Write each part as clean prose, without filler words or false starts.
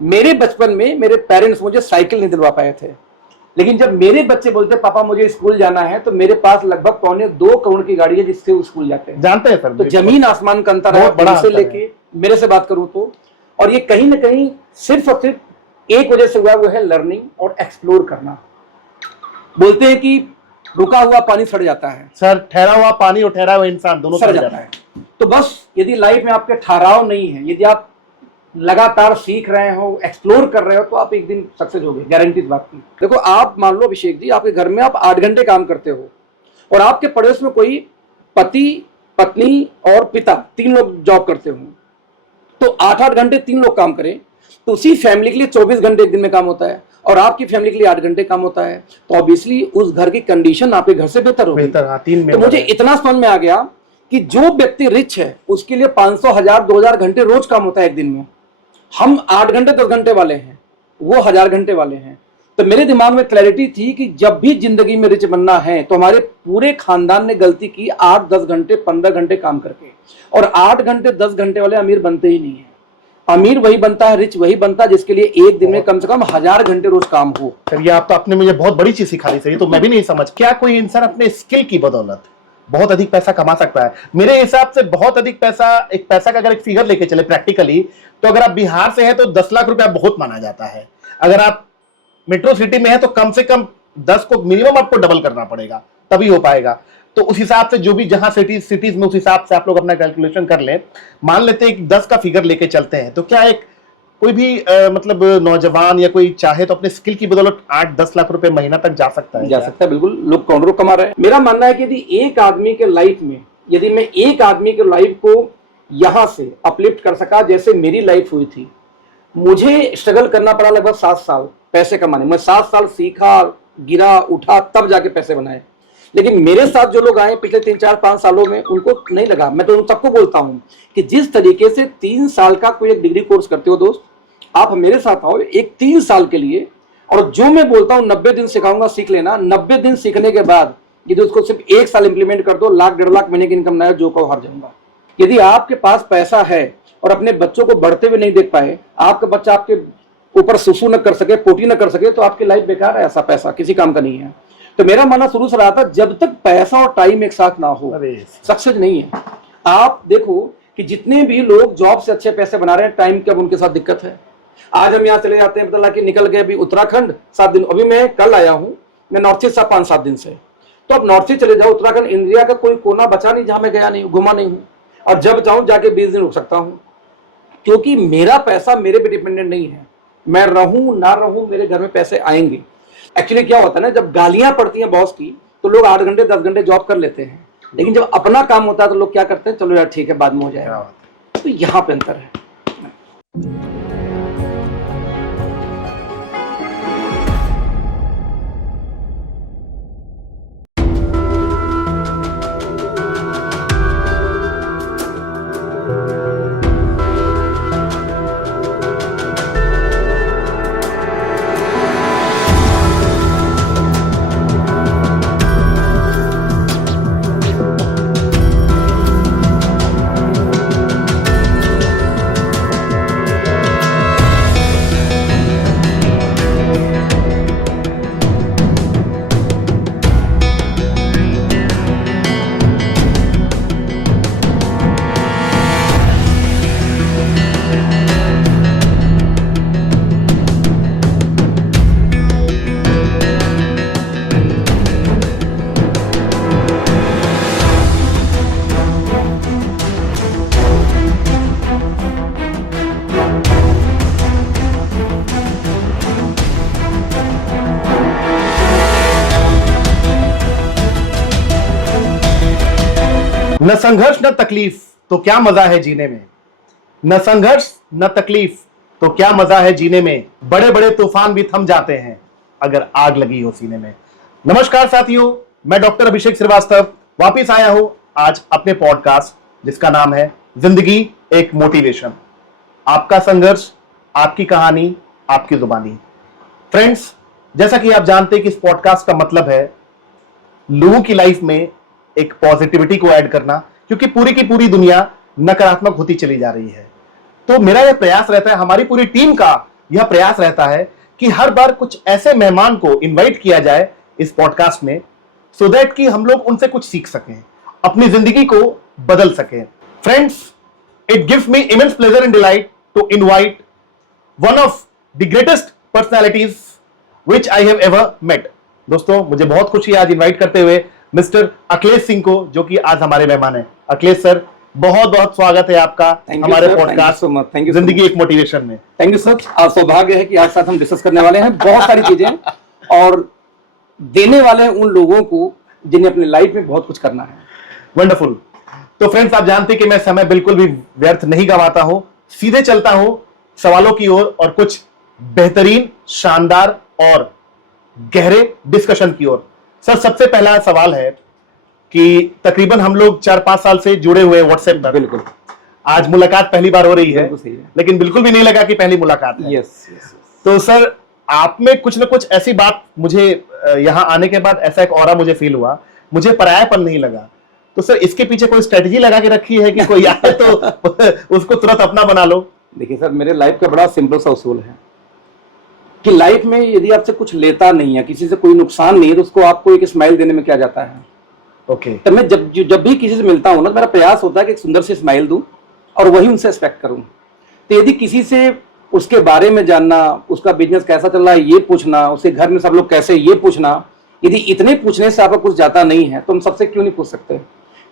मेरे बचपन में मेरे पेरेंट्स मुझे साइकिल नहीं दिलवा पाए थे, लेकिन जब मेरे बच्चे बोलते पापा मुझे स्कूल जाना है, तो मेरे पास लगभग 2.25 करोड़ की गाड़ी है जिससे वो स्कूल जाते हैं। जानते हैं सर, तो जमीन आसमान का अंतर है बड़ा से लेके मेरे से बात करूं तो। और ये कहीं ना कहीं सिर्फ और सिर्फ एक वजह से हुआ, वो है लर्निंग और एक्सप्लोर करना। बोलते हैं कि रुका हुआ पानी सड़ जाता है सर, ठहरा हुआ पानी और ठहरा हुआ इंसान दोनों सड़ जाता है। तो बस यदि लाइफ में आपके ठहराव नहीं है, यदि आप लगातार सीख रहे हो, एक्सप्लोर कर रहे हो, तो आप एक दिन सक्सेस होगे, गारंटी इस बात की। देखो, आप मान लो अभिषेक जी, आपके घर में आप 8 घंटे काम करते हो और आपके पड़ोस में कोई पति, पत्नी और पिता 3 लोग जॉब करते हो, तो 8-8 घंटे 3 लोग काम करें, तो उसी फैमिली के लिए 24 घंटे एक दिन में काम होता है और आपकी फैमिली के लिए 8 घंटे काम होता है। तो ऑब्वियसली उस घर की कंडीशन आपके घर से बेहतर होगी। तो मुझे इतना समझ में आ गया कि जो व्यक्ति रिच है उसके लिए 500, 1000, 2000 घंटे रोज काम होता है एक दिन में। हम 8 घंटे 10 घंटे वाले हैं, वो 1000 घंटे वाले हैं। तो मेरे दिमाग में क्लैरिटी थी कि जब भी जिंदगी में रिच बनना है तो हमारे पूरे खानदान ने गलती की 8-10 घंटे 15 घंटे काम करके, और 8 घंटे 10 घंटे वाले अमीर बनते ही नहीं है। अमीर वही बनता है, रिच वही बनता है जिसके लिए एक दिन में कम से कम 1000 घंटे रोज काम हो। सर, ये आप तो आपने मुझे बहुत बड़ी चीज सिखा दी सर, ये तो मैं भी नहीं समझ। क्या कोई इंसान अपने स्किल की बदौलत बहुत अधिक पैसा कमा सकता है? मेरे हिसाब से बहुत अधिक पैसा, एक पैसा का अगर एक फिगर लेके चले प्रैक्टिकली, तो अगर आप बिहार से हैं तो 10 लाख रुपया बहुत माना जाता है। अगर आप मेट्रो सिटी में है तो कम से कम 10 को मिनिमम आपको डबल करना पड़ेगा, तभी हो पाएगा। तो उस हिसाब से जो भी जहां सिटीज में, उस हिसाब से आप लोग अपना कैलकुलेशन कर लें। मान लेते हैं कि 10 का फिगर लेके चलते हैं, तो क्या एक कोई भी मतलब नौजवान या कोई चाहे तो अपने स्किल की बदौलत 8-10 लाख रुपए महीना तक जा सकता है? जा सकता है, बिल्कुल। लोग करोड़ों कमा रहे हैं। मेरा मानना है कि यदि एक आदमी के लाइफ में, यदि मैं एक आदमी के लाइफ को यहां से अपलिफ्ट कर सका जैसे मेरी लाइफ हुई थी, मुझे स्ट्रगल करना पड़ा लगभग 7 साल पैसे कमाने। मैं 7 साल सीखा, गिरा, उठा, तब जाके पैसे बनाए। लेकिन मेरे साथ जो लोग आए पिछले 3-4-5 सालों में, उनको नहीं लगा। मैं तो उन सबको बोलता हूं कि जिस तरीके से 3 साल का कोई एक डिग्री कोर्स करते हो दोस्त, आप मेरे साथ आओ एक 3 साल के लिए, और जो मैं बोलता हूं 90 दिन सिखाऊंगा, सीख लेना। 90 दिन सीखने के बाद यदि उसको सिर्फ 1 साल इंप्लीमेंट कर दो, 1-1.5 लाख महीने की इनकम ना है, जो को हार जाऊंगा। यदि आपके पास पैसा है और अपने बच्चों को बढ़ते हुए नहीं देख पाए, आपका बच्चा आपके ऊपर सुसु न कर सके, पोटी न कर सके, तो आपकी लाइफ बेकार है। ऐसा पैसा किसी काम का नहीं है। तो मेरा मानना शुरू से रहा था, जब तक पैसा और टाइम एक साथ ना हो, सक्सेस नहीं है। आप देखो कि जितने भी लोग जॉब से अच्छे पैसे बना रहे हैं, टाइम की अब उनके साथ दिक्कत है। आज हम यहाँ चले जाते हैं, पता लगा कि निकल गए अभी उत्तराखंड 7 दिन। अभी मैं कल आया हूँ, मैं नॉर्थ ईस्ट 5-7 दिन से। तो अब नॉर्थ ईस्ट चले जाओ, उत्तराखंड, इंडिया का कोई कोना बचा नहीं जहां मैं गया नहीं, घुमा नहीं हूँ। और जब जाऊं जाके 20 दिन रुक सकता हूँ, क्योंकि मेरा पैसा मेरे पे डिपेंडेंट नहीं है। मैं रहूं ना रहूं, मेरे घर में पैसे आएंगे। एक्चुअली क्या होता है ना, जब गालियां पड़ती हैं बॉस की, तो लोग 8 घंटे 10 घंटे जॉब कर लेते हैं, लेकिन जब अपना काम होता है तो लोग क्या करते हैं, चलो यार ठीक है बाद में हो जाएगा। तो यहाँ पे अंतर है। न संघर्ष न तकलीफ तो क्या मजा है जीने में, न संघर्ष न तकलीफ तो क्या मजा है जीने में, बड़े बड़े तूफान भी थम जाते हैं अगर आग लगी हो सीने में। नमस्कार साथियों, मैं डॉक्टर अभिषेक श्रीवास्तव वापिस आया हूं आज अपने पॉडकास्ट जिसका नाम है जिंदगी एक मोटिवेशन। आपका संघर्ष, आपकी कहानी, आपकी जुबानी। फ्रेंड्स, जैसा कि आप जानते हैं कि इस पॉडकास्ट का मतलब है लोगों की लाइफ में एक पॉजिटिविटी को ऐड करना, क्योंकि पूरी की पूरी दुनिया नकारात्मक होती चली जा रही है। तो मेरा यह प्रयास रहता है हमारी पूरी टीम का यह प्रयास रहता है कि हर बार कुछ ऐसे मेहमान को इनवाइट किया जाए इस पॉडकास्ट में, सो दैट कि हम लोग उनसे कुछ सीख सकें, अपनी जिंदगी को बदल सकें। Friends, it gives me immense pleasure and delight to invite one of the greatest personalities which I have ever met. दोस्तों, मुझे बहुत खुशी है आज इनवाइट करते हुए मिस्टर अखिलेश सिंह को, जो कि आज हमारे मेहमान हैं। अखिलेश सर, बहुत बहुत स्वागत है आपका हमारे पॉडकास्ट जिंदगी एक मोटिवेशन में। Thank you sir. आज सौभाग्य है कि आज साथ हम डिस्कस करने वाले हैं बहुत सारी चीजें और देने वाले हैं उन लोगों को जिन्हें अपनी लाइफ में बहुत कुछ करना है। वंडरफुल। तो फ्रेंड्स, आप जानते हैं कि मैं समय बिल्कुल भी व्यर्थ नहीं गवाता हूं, सीधे चलता हूं सवालों की ओर और कुछ बेहतरीन, शानदार और गहरे डिस्कशन की ओर। सर, सबसे पहला सवाल है कि तकरीबन हम लोग 4-5 साल से जुड़े हुए व्हाट्सएप पर। बिल्कुल। आज मुलाकात पहली बार हो रही है, सही है। लेकिन बिल्कुल भी नहीं लगा कि पहली मुलाकात है। यस। तो सर, आप में कुछ ना कुछ ऐसी बात, मुझे यहाँ आने के बाद ऐसा एक ऑरा मुझे फील हुआ, मुझे परायापन नहीं लगा। तो सर, इसके पीछे कोई स्ट्रेटजी लगा के रखी है कि कोई आए तो उसको तुरंत अपना बना लो? देखिए सर, मेरे लाइफ का बड़ा सिंपल सा उसूल है कि लाइफ में यदि आपसे कुछ लेता नहीं है, किसी से कोई नुकसान नहीं है, तो उसको आपको एक स्माइल देने में क्या जाता है। ओके। तो मैं जब भी किसी से मिलता हूं ना, मेरा प्रयास होता है कि एक सुंदर सी स्माइल दूं और वही उनसे एक्सपेक्ट करूं। तो यदि किसी से उसके बारे में जानना, उसका बिजनेस कैसा चल रहा है ये पूछना, उसके घर में सब लोग कैसे ये पूछना, यदि इतने पूछने से आपका कुछ जाता नहीं है तो हम सबसे क्यों नहीं पूछ सकते।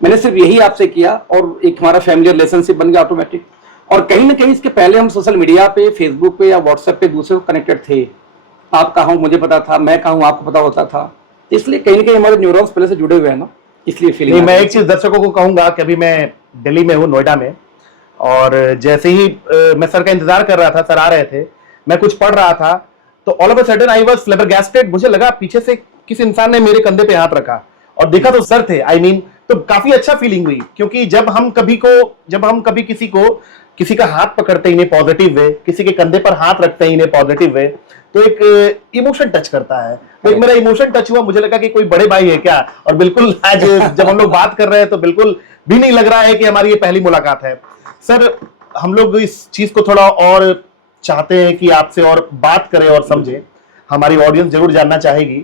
मैंने सिर्फ यही आपसे किया और एक हमारा फैमिली रिलेशनशिप बन गया ऑटोमेटिक। और कहीं ना कहीं इसके पहले हम सोशल मीडिया पे, फेसबुक पे या व्हाट्सएप पे दूसरे को कनेक्टेड थे। आप कहाँ हो मुझे पता था, मैं कहाँ हूँ आपको पता होता था। इसलिए कहीं ना कहीं हमारे न्यूरॉन्स पहले से जुड़े हुए हैं ना, इसलिए फीलिंग। मैं एक चीज दर्शकों को कहूंगा कि अभी मैं दिल्ली में हूँ, नोएडा में, और जैसे ही मैं सर का इंतजार कर रहा था, सर आ रहे थे, मैं कुछ पढ़ रहा था, तो all of a sudden I was flabbergasted. मुझे लगा पीछे से किसी इंसान ने मेरे कंधे पे हाथ रखा और देखा तो सर थे। आई मीन, तो काफी अच्छा फीलिंग हुई, क्योंकि जब हम कभी किसी का हाथ पकड़ते ही नहीं पॉजिटिव वे, किसी के कंधे पर हाथ रखते ही नहीं पॉजिटिव वे, तो एक इमोशन टच करता है। तो एक मेरा इमोशन टच हुआ, मुझे लगा कि कोई बड़े भाई है क्या। और बिल्कुल आज जब हम लोग बात कर रहे हैं तो बिल्कुल भी नहीं लग रहा है कि हमारी ये पहली मुलाकात है। सर, हम लोग इस चीज को थोड़ा और चाहते हैं कि आपसे और बात करें और समझें, हमारी ऑडियंस जरूर जानना चाहेगी।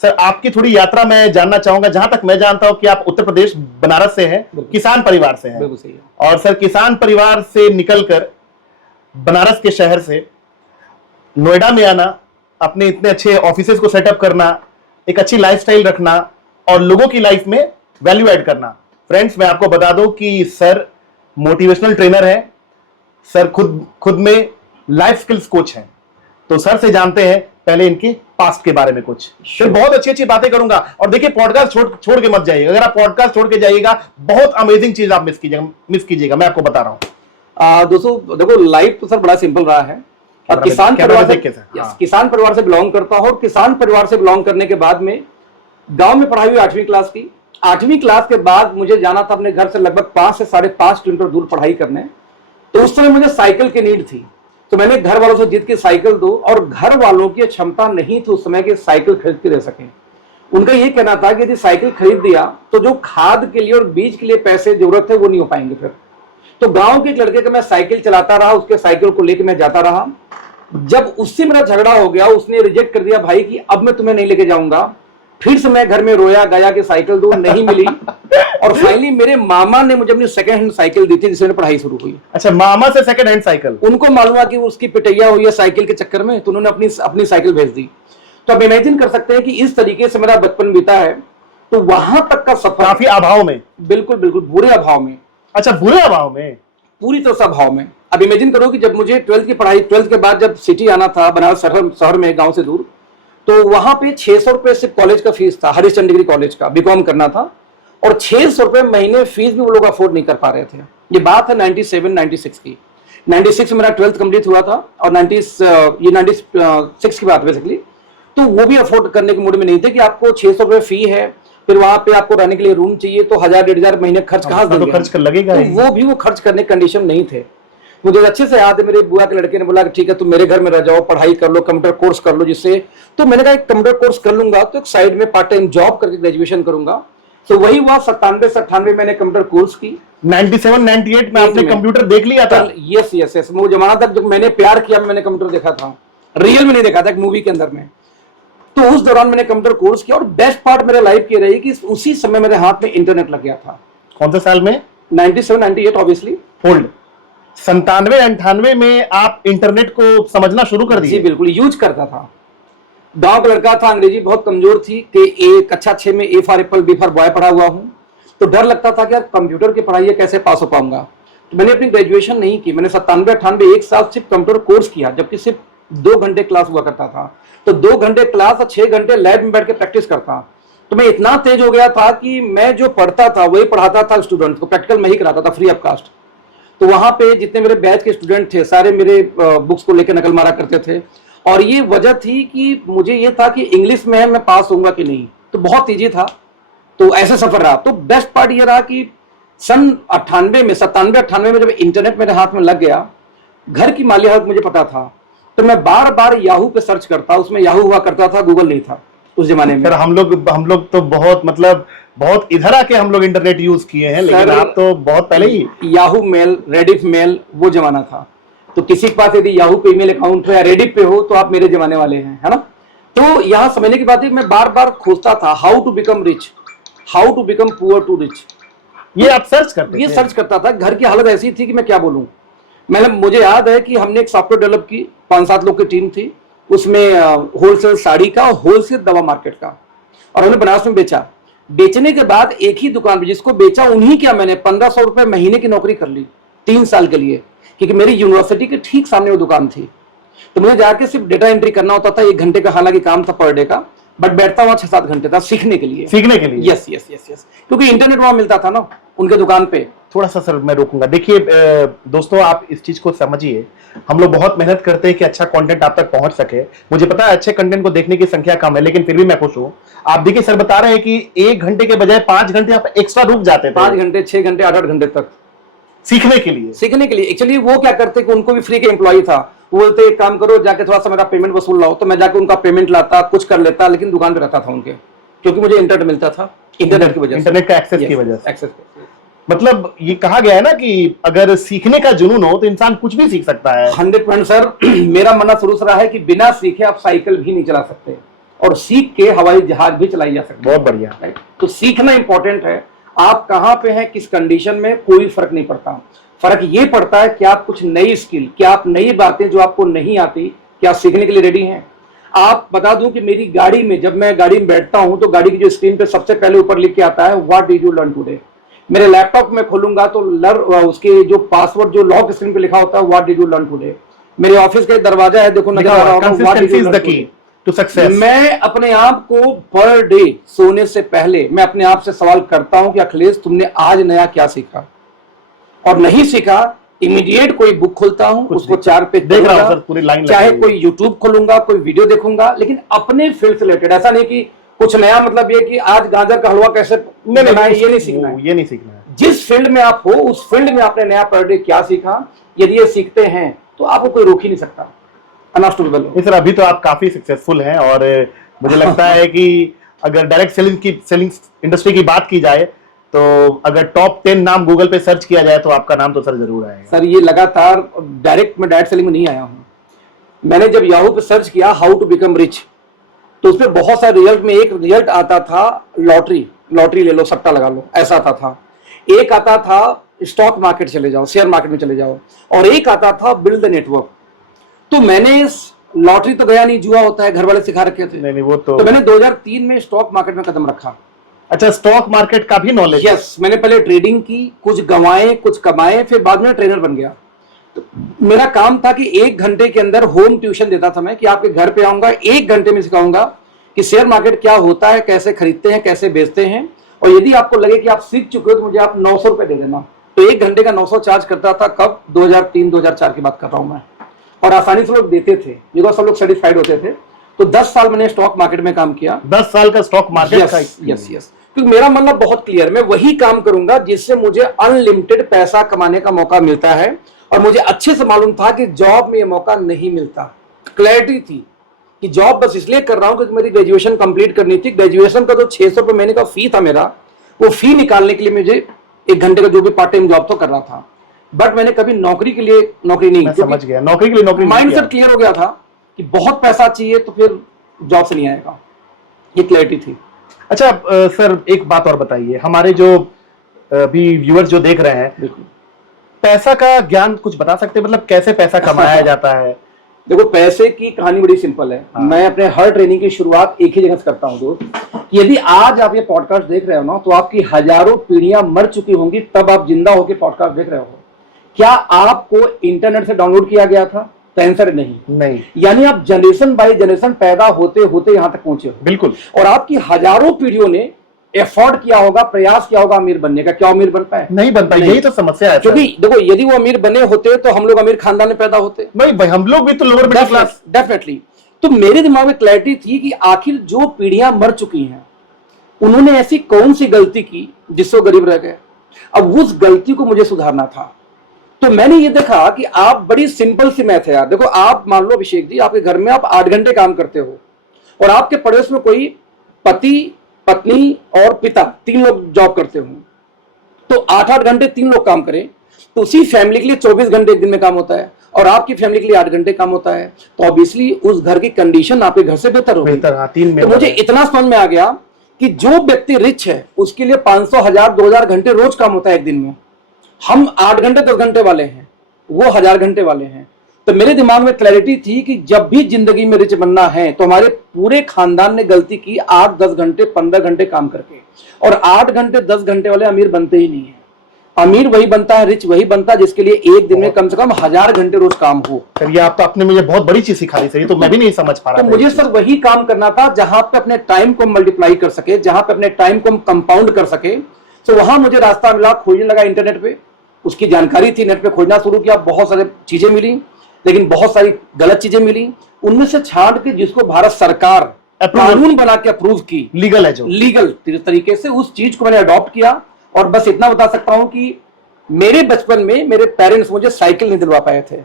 सर, आपकी थोड़ी यात्रा मैं जानना चाहूंगा। जहां तक मैं जानता हूं कि आप उत्तर प्रदेश बनारस से हैं, किसान परिवार से हैं। बिल्कुल सही है। और सर, किसान परिवार से निकलकर बनारस के शहर से नोएडा में आना, अपने इतने अच्छे ऑफिसेज को सेटअप करना, एक अच्छी लाइफस्टाइल रखना और लोगों की लाइफ में वैल्यू ऐड करना। फ्रेंड्स, मैं आपको बता दूं कि सर मोटिवेशनल ट्रेनर है, सर खुद में लाइफ स्किल्स कोच हैं। तो सर से जानते हैं पहले इनके पास्ट के बारे में कुछ, फिर बहुत अच्छी अच्छी बातें करूंगा। और देखिए, पॉडकास्ट छोड़ के मत जाइएगा। अगर आप पॉडकास्ट छोड़ के जाइएगा, बहुत अमेजिंग चीज आप मिस कीजिएगा, मैं आपको बता रहा हूं। दोस्तों देखो, लाइफ तो सर बड़ा सिंपल रहा है और किसान परिवार से बिलोंग करता हूं। और किसान परिवार से बिलोंग करने के बाद में गांव में पढ़ाई हुई 8वीं क्लास की। 8वीं क्लास के बाद मुझे जाना था अपने घर से लगभग 5 से 5.5 किलोमीटर दूर पढ़ाई करने। तो उस समय मुझे साइकिल की नीड थी, तो मैंने घर वालों से जीत के साइकिल दो, और घर वालों की क्षमता नहीं थी उस समय कि साइकिल खरीद के दे सके। उनका ये कहना था कि यदि साइकिल खरीद दिया तो जो खाद के लिए और बीज के लिए पैसे जरूरत है वो नहीं हो पाएंगे। फिर तो गांव के एक लड़के का मैं साइकिल चलाता रहा, उसके साइकिल को लेकर मैं जाता रहा। जब उससे मेरा झगड़ा हो गया, उसने रिजेक्ट कर दिया भाई कि अब मैं तुम्हें नहीं लेके जाऊंगा। फिर से मैं घर में रोया गया कि साइकिल दो, नहीं मिली। और फाइनली मेरे मामा ने मुझे अपनी सेकंड हैंड साइकिल दी थी, जिससे पढ़ाई शुरू हुई। अच्छा, मामा से सेकंड हैंड साइकिल? उनको मालूम हुआ कि उसकी पिटैया हुई है साइकिल के चक्कर में, तो उन्होंने अपनी साइकिल भेज दी। तो आप इमेजिन कर सकते हैं कि इस तरीके से मेरा बचपन बीता है। तो वहां तक का सफर काफी अभाव में, बिल्कुल बुरे अभाव में। अच्छा, बुरे अभाव में, पूरी तरह से अभाव में। अब इमेजिन करो कि जब मुझे 12th की पढ़ाई, 12th के बाद जब सिटी आना था, बनारस शहर में, गांव से दूर, तो वहां पे 600 रुपए सिर्फ कॉलेज का फीस था, हरिश्चंद्र डिग्री कॉलेज का, बीकॉम करना था। और 600 रुपए महीने फीस भी वो लोग अफोर्ड नहीं कर पा रहे थे। ये बात है 96 की। 96 में मेरा 12th कंप्लीट हुआ था और 96 की बात बेसिकली। तो वो भी अफोर्ड करने के मूड में नहीं थे कि आपको 600 रुपए फी है, फिर वहां पे आपको रहने के लिए रूम चाहिए, तो 1000-1500 महीने खर्च कहाँ से देंगे? तो खर्च कर लगेगा। तो वो भी वो खर्च करने की कंडीशन नहीं थे। मुझे अच्छे से याद है, मेरे बुआ के लड़के ने बोला कि ठीक है तुम मेरे घर में रह जाओ, पढ़ाई कर लो, कंप्यूटर कोर्स कर लो, जिससे। तो मैंने कहा एक कंप्यूटर कोर्स कर लूंगा तो एक साइड में पार्ट टाइम जॉब करके ग्रेजुएशन करूंगा। तो वही हुआ, 97 से 98 मैंने कंप्यूटर कोर्स की। 97 98 में आपने कंप्यूटर देख लिया था? यस यस यस, वो जमाना तक जब मैंने प्यार किया मैंने कंप्यूटर देखा था, रियल में नहीं देखा था, एक मूवी के अंदर में। तो उस दौरान मैंने कंप्यूटर कोर्स किया और बेस्ट पार्ट मेरे लाइफ की रही कि उसी समय मेरे हाथ में इंटरनेट लग गया था। कौन से साल में? 97 98 ऑब्वियसली। होल्ड, 97 98 में आप इंटरनेट को समझना शुरू कर दिए? जी बिल्कुल, यूज करता था। गांव का लड़का था, अंग्रेजी बहुत कमजोर थी कि एक कक्षा 6 में A for apple B for boy पढ़ा हुआ हूं, तो डर लगता था कि यार कंप्यूटर की पढ़ाई कैसे पास हो पाऊंगा। तो मैंने अपनी ग्रेजुएशन नहीं की, मैंने 97 98 एक साल सिर्फ कंप्यूटर कोर्स किया, जबकि सिर्फ 2 घंटे क्लास हुआ करता था। तो 2 घंटे क्लास और 6 घंटे लैब में बैठ के प्रैक्टिस करता। तो मैं इतना तेज हो गया था कि मैं जो पढ़ता था वही पढ़ाता था स्टूडेंट्स को, प्रैक्टिकल मैं ही कराता था फ्री ऑफ कास्ट। तो वहां पे जितने मेरे बैच के स्टूडेंट थे सारे मेरे बुक्स को लेकर नकल मारा करते थे, और ये वजह थी कि मुझे ये था कि इंग्लिश में मैं पास होऊंगा कि नहीं, तो बहुत ईजी था। तो ऐसे सफर रहा। तो बेस्ट पार्ट ये रहा कि सन 98 में 97 98 में जब इंटरनेट मेरे हाथ में लग गया, घर की माली हालत मुझे पता था, तो मैं बार बार याहू पे सर्च करता। उसमें याहू हुआ करता था, गूगल नहीं था उस जमाने में। सर हम लोग तो बहुत मतलब बहुत इधर आके हम लोग इंटरनेट यूज किए हैं, लेकिन आप तो बहुत पहले ही। याहू मेल, रेडिफ मेल, वो जमाना था। तो किसी के पास यदि याहू पे ईमेल अकाउंट हो या रेडिफ पे हो तो आप मेरे जमाने वाले हैं, है ना। तो यहाँ समझने की बात है, मैं बार बार खोजता था how to become rich, how to become poor to rich. ये आप सर्च करते? ये सर्च करता था। घर की हालत ऐसी थी कि मैं क्या बोलूं। मुझे याद है कि हमने एक सॉफ्टवेयर डेवलप की, 5-7 लोग की टीम थी। उसमें होलसेल साड़ी का, होलसेल दवा मार्केट का, और हमने बनारस में बेचा। बेचने के बाद एक ही दुकान पे जिसको बेचा उन्हीं क्या मैंने 1500 रुपए महीने की नौकरी कर ली 3 साल के लिए, क्योंकि मेरी यूनिवर्सिटी के ठीक सामने वो दुकान थी। तो मुझे जाके सिर्फ डेटा एंट्री करना होता था, 1 घंटे का हालांकि काम था पर डे का, बट बैठता हुआ 6-7 घंटे था सीखने के लिए। यस यस यस यस, क्योंकि इंटरनेट वहां मिलता था ना उनके दुकान पे। थोड़ा सा सर मैं रोकूंगा। देखिए दोस्तों, आप इस चीज को समझिए, हम लोग बहुत मेहनत करते हैं कि अच्छा कंटेंट आप तक पहुंच सके। मुझे पता है अच्छे कंटेंट को देखने की संख्या कम है, लेकिन फिर भी मैं खुश हूं। आप देखिए सर बता रहे हैं कि 1 घंटे के बजाय 5 घंटे आप एक्स्ट्रा रुक जाते थे। 5 घंटे, 6 घंटे, 8-8 घंटे तक सीखने के लिए। एक्चुअली वो क्या करते कि उनको भी फ्री के एम्प्लॉय था। वो बोलते एक काम करो, जाके थोड़ा सा मेरा पेमेंट वसूल लाओ। तो मैं जाके उनका पेमेंट लाता, कुछ कर लेता, लेकिन दुकान पे रहता था उनके, क्योंकि मुझे इंटरनेट मिलता था, इंटरनेट की वजह से, इंटरनेट का एक्सेस की वजह से। एक्सेस। मतलब ये कहा गया है ना कि अगर सीखने का जुनून हो तो इंसान कुछ भी सीख सकता है। 100% सर। मेरा मानना शुरू से रहा है कि बिना सीखे आप साइकिल भी नहीं चला सकते, और सीख के हवाई जहाज भी चलाई जा सकती है। बहुत बढ़िया। तो सीखना इंपॉर्टेंट है। आप कहां पे हैं, किस कंडीशन में, कोई फर्क नहीं पड़ता। फर्क ये पड़ता है कि आप कुछ नई स्किल, क्या आप नई बातें जो आपको नहीं आती, क्या आप सीखने के लिए रेडी हैं। आप बता दूं कि मेरी गाड़ी में, जब मैं गाड़ी में बैठता हूं तो गाड़ी की जो स्क्रीन पे सबसे पहले ऊपर लिख के आता है what did you learn today. मेरे लैपटॉप में खोलूंगा तो उसके जो पासवर्ड जो लॉक स्क्रीन पे लिखा होता है what did you learn today. मेरे ऑफिस का दरवाजा है, देखो नजर आ रहा होगा, what did you learn today to success. मैं अपने आप को पर डे सोने से पहले मैं अपने आप से सवाल करता हूं कि अखिलेश तुमने आज नया क्या सीखा, और नहीं सीखा इमीडिएट कोई बुक खोलता हूं, उसको 4 पेज देख रहा हूं सर, पूरी लाइन चाहे कोई यूट्यूब खोलूंगा, कोई वीडियो देखूंगा, लेकिन अपने फील्ड से रिलेटेड। ऐसा नहीं कि कुछ नया, मतलब ये कि आज गाजर का हलवा कैसे बनाना है, ये नहीं सीखना है। ये नहीं सीखना है। जिस फील्ड में आप हो उस फील्ड में आपने नया पर डे क्या सीखा, यदि ये सीखते हैं तो आपको कोई रोक ही नहीं सकता। अनस्टॉपेबल। सर अभी तो आप काफी सक्सेसफुल हैं, और मुझे लगता है कि अगर डायरेक्ट सेलिंग इंडस्ट्री की बात की जाए तो अगर टॉप 10 नाम गूगल पे सर्च किया जाए तो आपका नाम तो सर जरूर आएगा। सर ये लगातार मैं डायरेक्ट सेलिंग में नहीं आया हूं। मैंने जब याहू पे सर्च किया हाउ टू बिकम रिच, तो उसमें बहुत सारे रिजल्ट में एक रिजल्ट आता था लॉटरी ले लो, सट्टा लगा लो, ऐसा आता था। एक आता था स्टॉक मार्केट चले जाओ, शेयर मार्केट में चले जाओ, और एक आता था बिल्ड द नेटवर्क। तो मैंने लॉटरी तो गया नहीं, जुआ होता है, घर वाले सिखा रखे थे। नहीं वो तो मैंने 2003 में स्टॉक मार्केट में कदम रखा। अच्छा, स्टॉक मार्केट का भी नॉलेज? यस, मैंने पहले ट्रेडिंग की, कुछ गंवाए कुछ कमाए, फिर बाद में ट्रेनर बन गया। तो मेरा काम था कि 1 घंटे के अंदर होम ट्यूशन देता था मैं, कि आपके घर पे आऊंगा, 1 घंटे में सिखाऊंगा कि शेयर मार्केट क्या होता है, कैसे खरीदते हैं, कैसे बेचते हैं, और यदि आपको लगे कि आप सीख चुके हो तो मुझे आप 900 रुपए दे देना। तो 1 घंटे का 900 चार्ज करता था। कब? 2003-2004 की बात कर रहा हूं मैं, और आसानी से लोग देते थे, बिकॉज सब लोग सेटिस्फाइड होते थे। तो 10 साल मैंने स्टॉक मार्केट में काम किया। 10 साल का स्टॉक मार्केट का? यस। क्योंकि मेरा मतलब बहुत क्लियर, मैं वही काम करूंगा जिससे मुझे अनलिमिटेड पैसा कमाने का मौका मिलता है, और मुझे अच्छे से मालूम था कि जॉब में ये मौका नहीं मिलता। क्लैरिटी थी कि जॉब बस इसलिए कर रहा हूं क्योंकि मेरी ग्रेजुएशन कंप्लीट करनी थी। ग्रेजुएशन का जो 600 रुपए महीने का फी था मेरा, वो फी निकालने के लिए मुझे 1 घंटे का जो भी पार्ट टाइम जॉब तो कर रहा था, बट मैंने कभी नौकरी के लिए नौकरी नहीं, मैं समझ गया, नौकरी के लिए नौकरी नहीं माइंडसेट किया। क्लियर हो गया था कि बहुत पैसा चाहिए तो फिर जॉब से नहीं आएगा, ये क्लैरिटी थी। अच्छा सर, एक बात और बताइए, हमारे जो अभी व्यूअर्स जो देख रहे हैं, बिल्कुल, पैसा का ज्ञान कुछ बता सकते हैं, मतलब कैसे पैसा कमाया जाता है? देखो पैसे की कहानी बड़ी सिंपल है। हाँ। मैं अपने हर ट्रेनिंग की शुरुआत एक ही जगह से करता हूँ दोस्त, कि यदि आज आप ये पॉडकास्ट देख रहे हो ना, तो आपकी हजारों पीढ़ियां मर चुकी होंगी तब आप जिंदा होकर पॉडकास्ट देख रहे हो। क्या आपको इंटरनेट से डाउनलोड किया गया था? तो आंसर नहीं। यानी आप जनरेशन बाय जनरेशन पैदा होते होते यहां तक पहुंचे हो। बिल्कुल। और आपकी हजारों पीढ़ियों ने एफर्ट किया होगा, प्रयास किया होगा अमीर बनने का। क्या अमीर बन पाए? नहीं बन पाए, यही तो समस्या है। क्योंकि देखो, यदि वो अमीर बने होते तो हम लोग अमीर खानदान में पैदा होते। नहीं भाई, हम लोग भी तो लोअर मिडिल क्लास। डेफिनेटली। तो मेरे दिमाग में क्लैरिटी थी कि आखिर जो पीढ़ियां मर चुकी हैं, उन्होंने ऐसी कौन सी गलती की जिससे वो गरीब रह गए। अब उस गलती को मुझे सुधारना था। तो मैंने ये देखा कि आप, बड़ी सिंपल सी मैथ है यार। देखो, आप मान लो अभिषेक जी, आपके घर में आप 8 घंटे काम करते हो और आपके पड़ोस में कोई पति, पत्नी और पिता 3 लोग जॉब करते हो, तो 8-8 घंटे 3 लोग काम करें तो उसी फैमिली के लिए 24 घंटे एक दिन में काम होता है, और आपकी फैमिली के लिए 8 घंटे काम होता है। तो ऑब्वियसली उस घर की कंडीशन आपके घर से बेहतर होगी। तो मुझे इतना समझ में आ गया कि जो व्यक्ति रिच है उसके लिए 500, 1000, 2000 घंटे रोज काम होता है एक दिन में। हम 8 घंटे 10 घंटे वाले हैं, वो 1000 घंटे वाले हैं। तो मेरे दिमाग में क्लैरिटी थी कि जब भी जिंदगी में रिच बनना है तो हमारे पूरे खानदान ने गलती की 8-10 घंटे 15 घंटे काम करके, और 8 घंटे 10 घंटे वाले अमीर बनते ही नहीं है। अमीर वही बनता है, रिच वही बनता है जिसके लिए एक दिन में कम से कम 1000 घंटे रोज काम हो। सर ये आप तो आपने मुझे बहुत बड़ी चीज सिखा दी सर, ये तो मैं भी नहीं समझ पा रहा तो था। मुझे सर वही काम करना था जहां पे अपने टाइम को मल्टीप्लाई कर सके, जहां पे अपने टाइम को कंपाउंड कर सके। तो वहां मुझे रास्ता मिला, खोजने लगा इंटरनेट पे, उसकी जानकारी थी, नेट पे खोजना शुरू किया, बहुत सारी चीजें मिली, लेकिन बहुत सारी गलत चीजें मिली। उनमें से छांट के जिसको भारत सरकार कानून बना के अप्रूव की, लीगल है, जो लीगल तरीके से, उस चीज को मैंने अडॉप्ट किया। और बस इतना बता सकता हूं कि मेरे बचपन में मेरे पेरेंट्स मुझे साइकिल नहीं दिलवा पाए थे,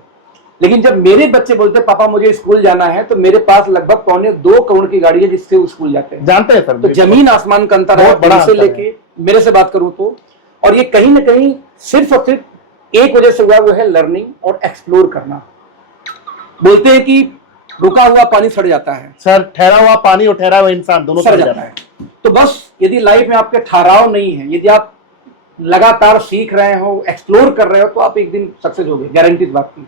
लेकिन जब मेरे बच्चे बोलते पापा मुझे स्कूल जाना है, तो मेरे पास लगभग 2.25 करोड़ की गाड़ी है जिससे वो स्कूल जाते हैं। जानते हैं सर, तो जमीन आसमान का अंतर है बड़ा से लेके मेरे से बात करूं तो। और ये कहीं ना कहीं सिर्फ और सिर्फ एक वजह से हुआ, वो है लर्निंग और एक्सप्लोर करना। बोलते हैं कि रुका हुआ पानी सड़ जाता है सर, ठहरा हुआ पानी और ठहरा हुआ इंसान दोनों सड़ जाता है। तो बस यदि लाइफ में आपके ठहराव नहीं है, यदि आप लगातार सीख रहे हो, एक्सप्लोर कर रहे हो, तो आप एक दिन सक्सेस होगे, गारंटी इस बात की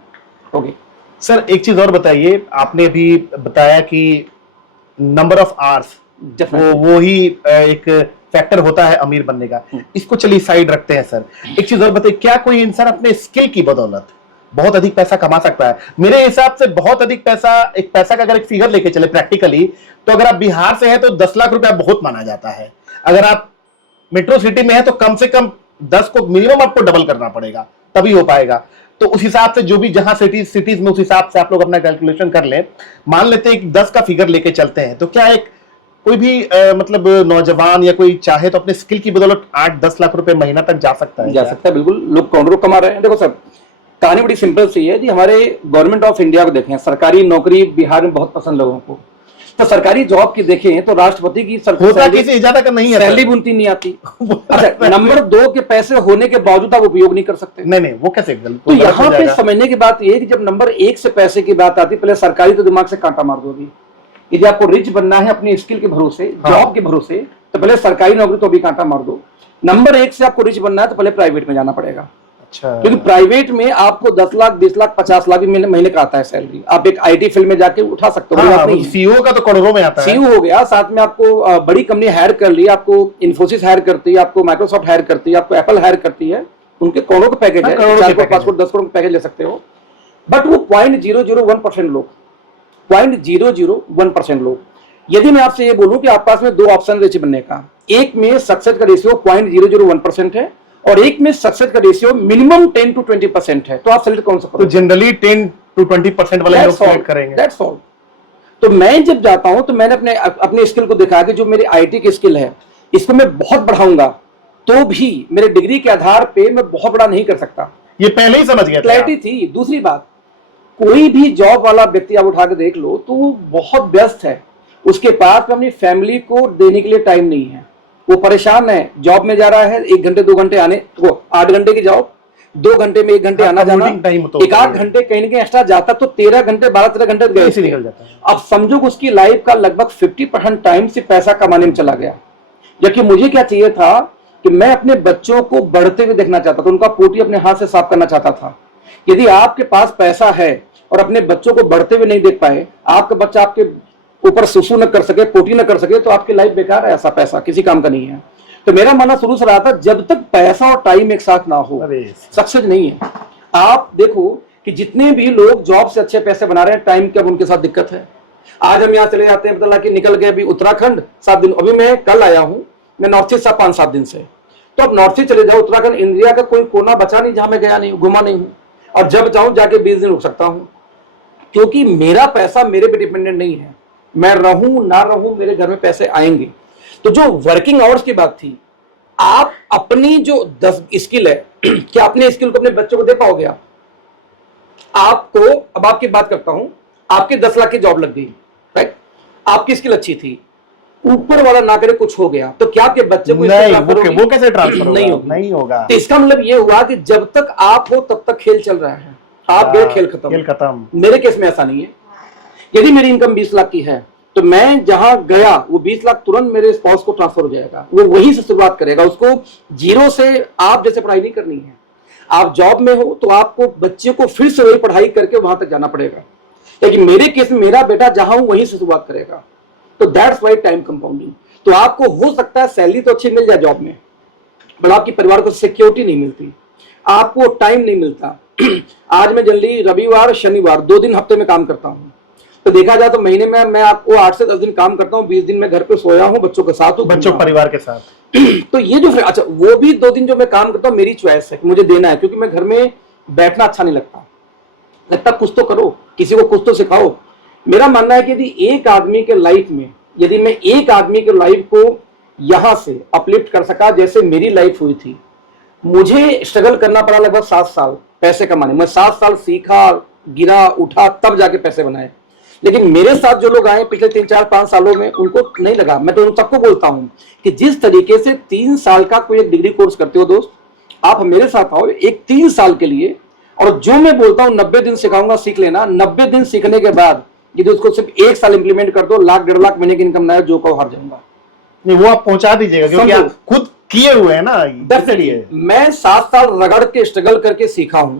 होगी। सर एक चीज और बताइए, आपने भी बताया कि नंबर ऑफ आवर्स वो ही एक फैक्टर होता है अमीर बनने का। इसको चलिए साइड रखते हैं सर। एक चीज और बताइए, क्या कोई इंसान अपने स्किल की बदौलत बहुत अधिक पैसा कमा सकता है? मेरे हिसाब से बहुत अधिक पैसा, एक पैसा का अगर एक फिगर लेके चले प्रैक्टिकली, तो अगर आप बिहार से हैं तो 10 लाख रुपया बहुत माना जाता है। अगर आप मेट्रो सिटी में है तो कम से कम 10 को मिनिमम आपको डबल करना पड़ेगा, तभी हो पाएगा। तो उस हिसाब से जो भी जहां सिटीज में, उस हिसाब से आप लोग अपना कैलकुलेशन कर लें। मान लेते हैं कि 10 का फिगर लेके चलते हैं, तो क्या एक कोई भी मतलब नौजवान या कोई चाहे तो अपने स्किल की बदौलत 8-10 लाख रुपए महीना तक जा सकता है? जा सकता है, बिल्कुल। लोग करोड़ों कमा रहे हैं। देखो सर, कहानी बड़ी सिंपल सी है जी। हमारे गवर्नमेंट ऑफ इंडिया को देखें, सरकारी नौकरी बिहार में बहुत पसंद लोगों को। तो सरकारी जॉब की देखें तो राष्ट्रपति की सैलरी बुनती नहीं आती। अच्छा, नंबर 2 के पैसे होने के बावजूद आप उपयोग नहीं कर सकते। नहीं, वो कैसे? तो यहाँ पे समझने की बात ये कि जब नंबर 1 से पैसे की बात आती, पहले सरकारी तो दिमाग से कांटा मार दोगी। यदि आपको रिच बनना है अपनी स्किल के भरोसे, जॉब के भरोसे, तो पहले सरकारी नौकरी तो भी कांटा मार दो। नंबर 1 से आपको रिच बनना है तो पहले प्राइवेट में जाना पड़ेगा। अच्छा। क्योंकि प्राइवेट में आपको 10 लाख, 20 लाख, 50 लाख महीने का आता है सैलरी। आप एक आईटी फील्ड में जाके उठा सकते हो। सीईओ का तो करोड़ों में आता है। सीईओ हो गया, साथ में आपको बड़ी कंपनी हायर कर ली, आपको इन्फोसिस हायर करती है, आपको माइक्रोसॉफ्ट हायर करती है, आपको एप्पल हायर करती है। उनके करोड़ों का पैकेज है, 4 करोड़ 5 करोड़ 10 करोड़ पैकेज ले सकते हो। बट वो 0.001% लोग, 0.001% लोग। यदि मैं आपसे ये बोलूं कि आपके पास में 2 ऑप्शन रिच बनने का, एक में सक्सेस का रेशियो 0.001% है और एक में सक्सेस का रेशियो मिनिमम 10 to 20% है, तो आप सेलेक्ट कौन सा करोगे? तो जनरली 10 to 20% वाले लोग सेलेक्ट करेंगे। That's all. तो मैं जब जाता हूं तो मैंने अपने स्किल को देखा कि जो मेरी आईटी की स्किल है, इसको मैं बहुत बढ़ाऊंगा, तो भी मेरे डिग्री के आधार पे मैं बहुत बड़ा नहीं कर सकता। ये पहले ही समझ गया, क्लैरिटी थी। दूसरी बात, कोई भी जॉब वाला व्यक्ति आप उठा के देख लो तो वो बहुत व्यस्त है, उसके पास अपनी फैमिली को देने के लिए टाइम नहीं है। वो परेशान है, जॉब में जा रहा है 1 घंटे 2 घंटे आने, वो 8 घंटे की जॉब, 2 घंटे में 1 घंटे आना जाना, एक आध घंटे कहीं ना कहीं एक्स्ट्रा जाता तो 13 घंटे 12-13 घंटे गए निकल जाता है। अब समझो कि उसकी लाइफ का लगभग 50% टाइम सिर्फ पैसा कमाने में चला गया। जबकि मुझे क्या चाहिए था कि मैं अपने बच्चों को बढ़ते हुए देखना चाहता था, उनका पोटी अपने हाथ से साफ करना चाहता था। यदि आपके पास पैसा है और अपने बच्चों को बढ़ते हुए नहीं देख पाए, आपका बच्चा आपके ऊपर सुसु न कर सके, पोटी न कर सके, तो आपकी लाइफ बेकार है। ऐसा पैसा किसी काम का नहीं है। तो मेरा मानना शुरू से रहा था, जब तक पैसा और टाइम एक साथ ना हो सक्सेस नहीं है। आप देखो कि जितने भी लोग जॉब से अच्छे पैसे बना रहे हैं, टाइम की अब उनके साथ दिक्कत है। आज हम यहाँ चले जाते हैं, पता लगा कि निकल गए अभी उत्तराखंड 7 दिन, अभी मैं कल आया हूँ, मैं नॉर्थ ईस्ट 5-7 दिन से। तो अब नॉर्थ ईस्ट चले जाओ, उत्तराखंड इंडिया का कोई कोना बचा नहीं जहां मैं गया नहीं हूं, घुमा नहीं हूं। और जब जाऊं जाके 20 दिन रुक सकता हूं, क्योंकि मेरा पैसा मेरे पे डिपेंडेंट नहीं है। मैं रहूं ना रहूं, मेरे घर में पैसे आएंगे। तो जो वर्किंग आवर्स की बात थी, आप अपनी जो 10 स्किल है, क्या अपने स्किल को अपने बच्चों को दे पाओगे आप? आपको, अब आपकी बात करता हूं, आपके 10 लाख की जॉब लग गई, राइट? आपकी स्किल अच्छी थी, ऊपर वाला ना करे कुछ हो गया, तो क्या आपके बच्चे को नहीं, वो कैसे ट्रांसफर नहीं होगा? नहीं होगा। तो इसका मतलब ये हुआ कि जब तक आप हो तब तक खेल चल रहा है, आप गए खेल खत्म। मेरे केस में ऐसा नहीं है। यदि मेरी इनकम 20 लाख की है तो मैं जहां गया वो 20 लाख तुरंत मेरे स्पाउस को ट्रांसफर हो जाएगा, वो वहीं से शुरुआत करेगा। उसको जीरो से आप जैसे पढ़ाई नहीं करनी है। आप जॉब में हो तो आपको बच्चे को फिर से वही पढ़ाई करके वहां तक जाना पड़ेगा। लेकिन मेरे केस में मेरा बेटा जहां हूं वहीं से शुरुआत करेगा। तो दैट्स वाई टाइम कंपाउंडिंग। तो आपको हो सकता है सैलरी तो अच्छी मिल जाए जॉब में, बट आपकी परिवार को सिक्योरिटी नहीं मिलती, आपको टाइम नहीं मिलता। आज मैं जनरली रविवार शनिवार 2 दिन हफ्ते में काम करता हूँ। तो देखा जाए तो महीने में मैं आपको 8 से 10 दिन काम करता हूँ, 20 दिन मैं घर पे सोया हूँ, बच्चों के साथ हूँ, बच्चों परिवार के साथ। तो ये जो अच्छा, वो भी 2 दिन जो मैं काम करता हूँ मेरी चॉइस है कि मुझे देना है, क्योंकि मैं घर में बैठना अच्छा नहीं लगता कुछ तो करो, किसी को कुछ तो सिखाओ। मेरा मानना है कि यदि एक आदमी के लाइफ में, यदि मैं एक आदमी के लाइफ को यहां से अपलिफ्ट कर सका जैसे मेरी लाइफ हुई थी, मुझे स्ट्रगल करना पड़ा लगभग 7 साल पैसे कमाने। मैं 7 साल सीखा, गिरा, उठा, तब जाके पैसे बनाए। लेकिन मेरे साथ जो लोग आए पिछले 3-4-5 सालों में, उनको नहीं लगा। मैं तो उन सबको बोलता हूं कि जिस तरीके से 3 साल का कोई एक डिग्री कोर्स करते हो दोस्त, आप मेरे साथ आओ एक 3 साल के लिए, और जो मैं बोलता हूं 90 दिन सिखाऊंगा, सीख लेना। 90 दिन सीखने के बाद यदि उसको सिर्फ 1 साल इंप्लीमेंट कर दो, 1-1.5 लाख महीने की इनकम ना है, जो को हार जाऊंगा। नहीं, वो आप पहुंचा दीजिएगा, क्योंकि आप खुद किए हुए हैं ना। मैं 7 साल रगड़ के स्ट्रगल करके सीखा हूं,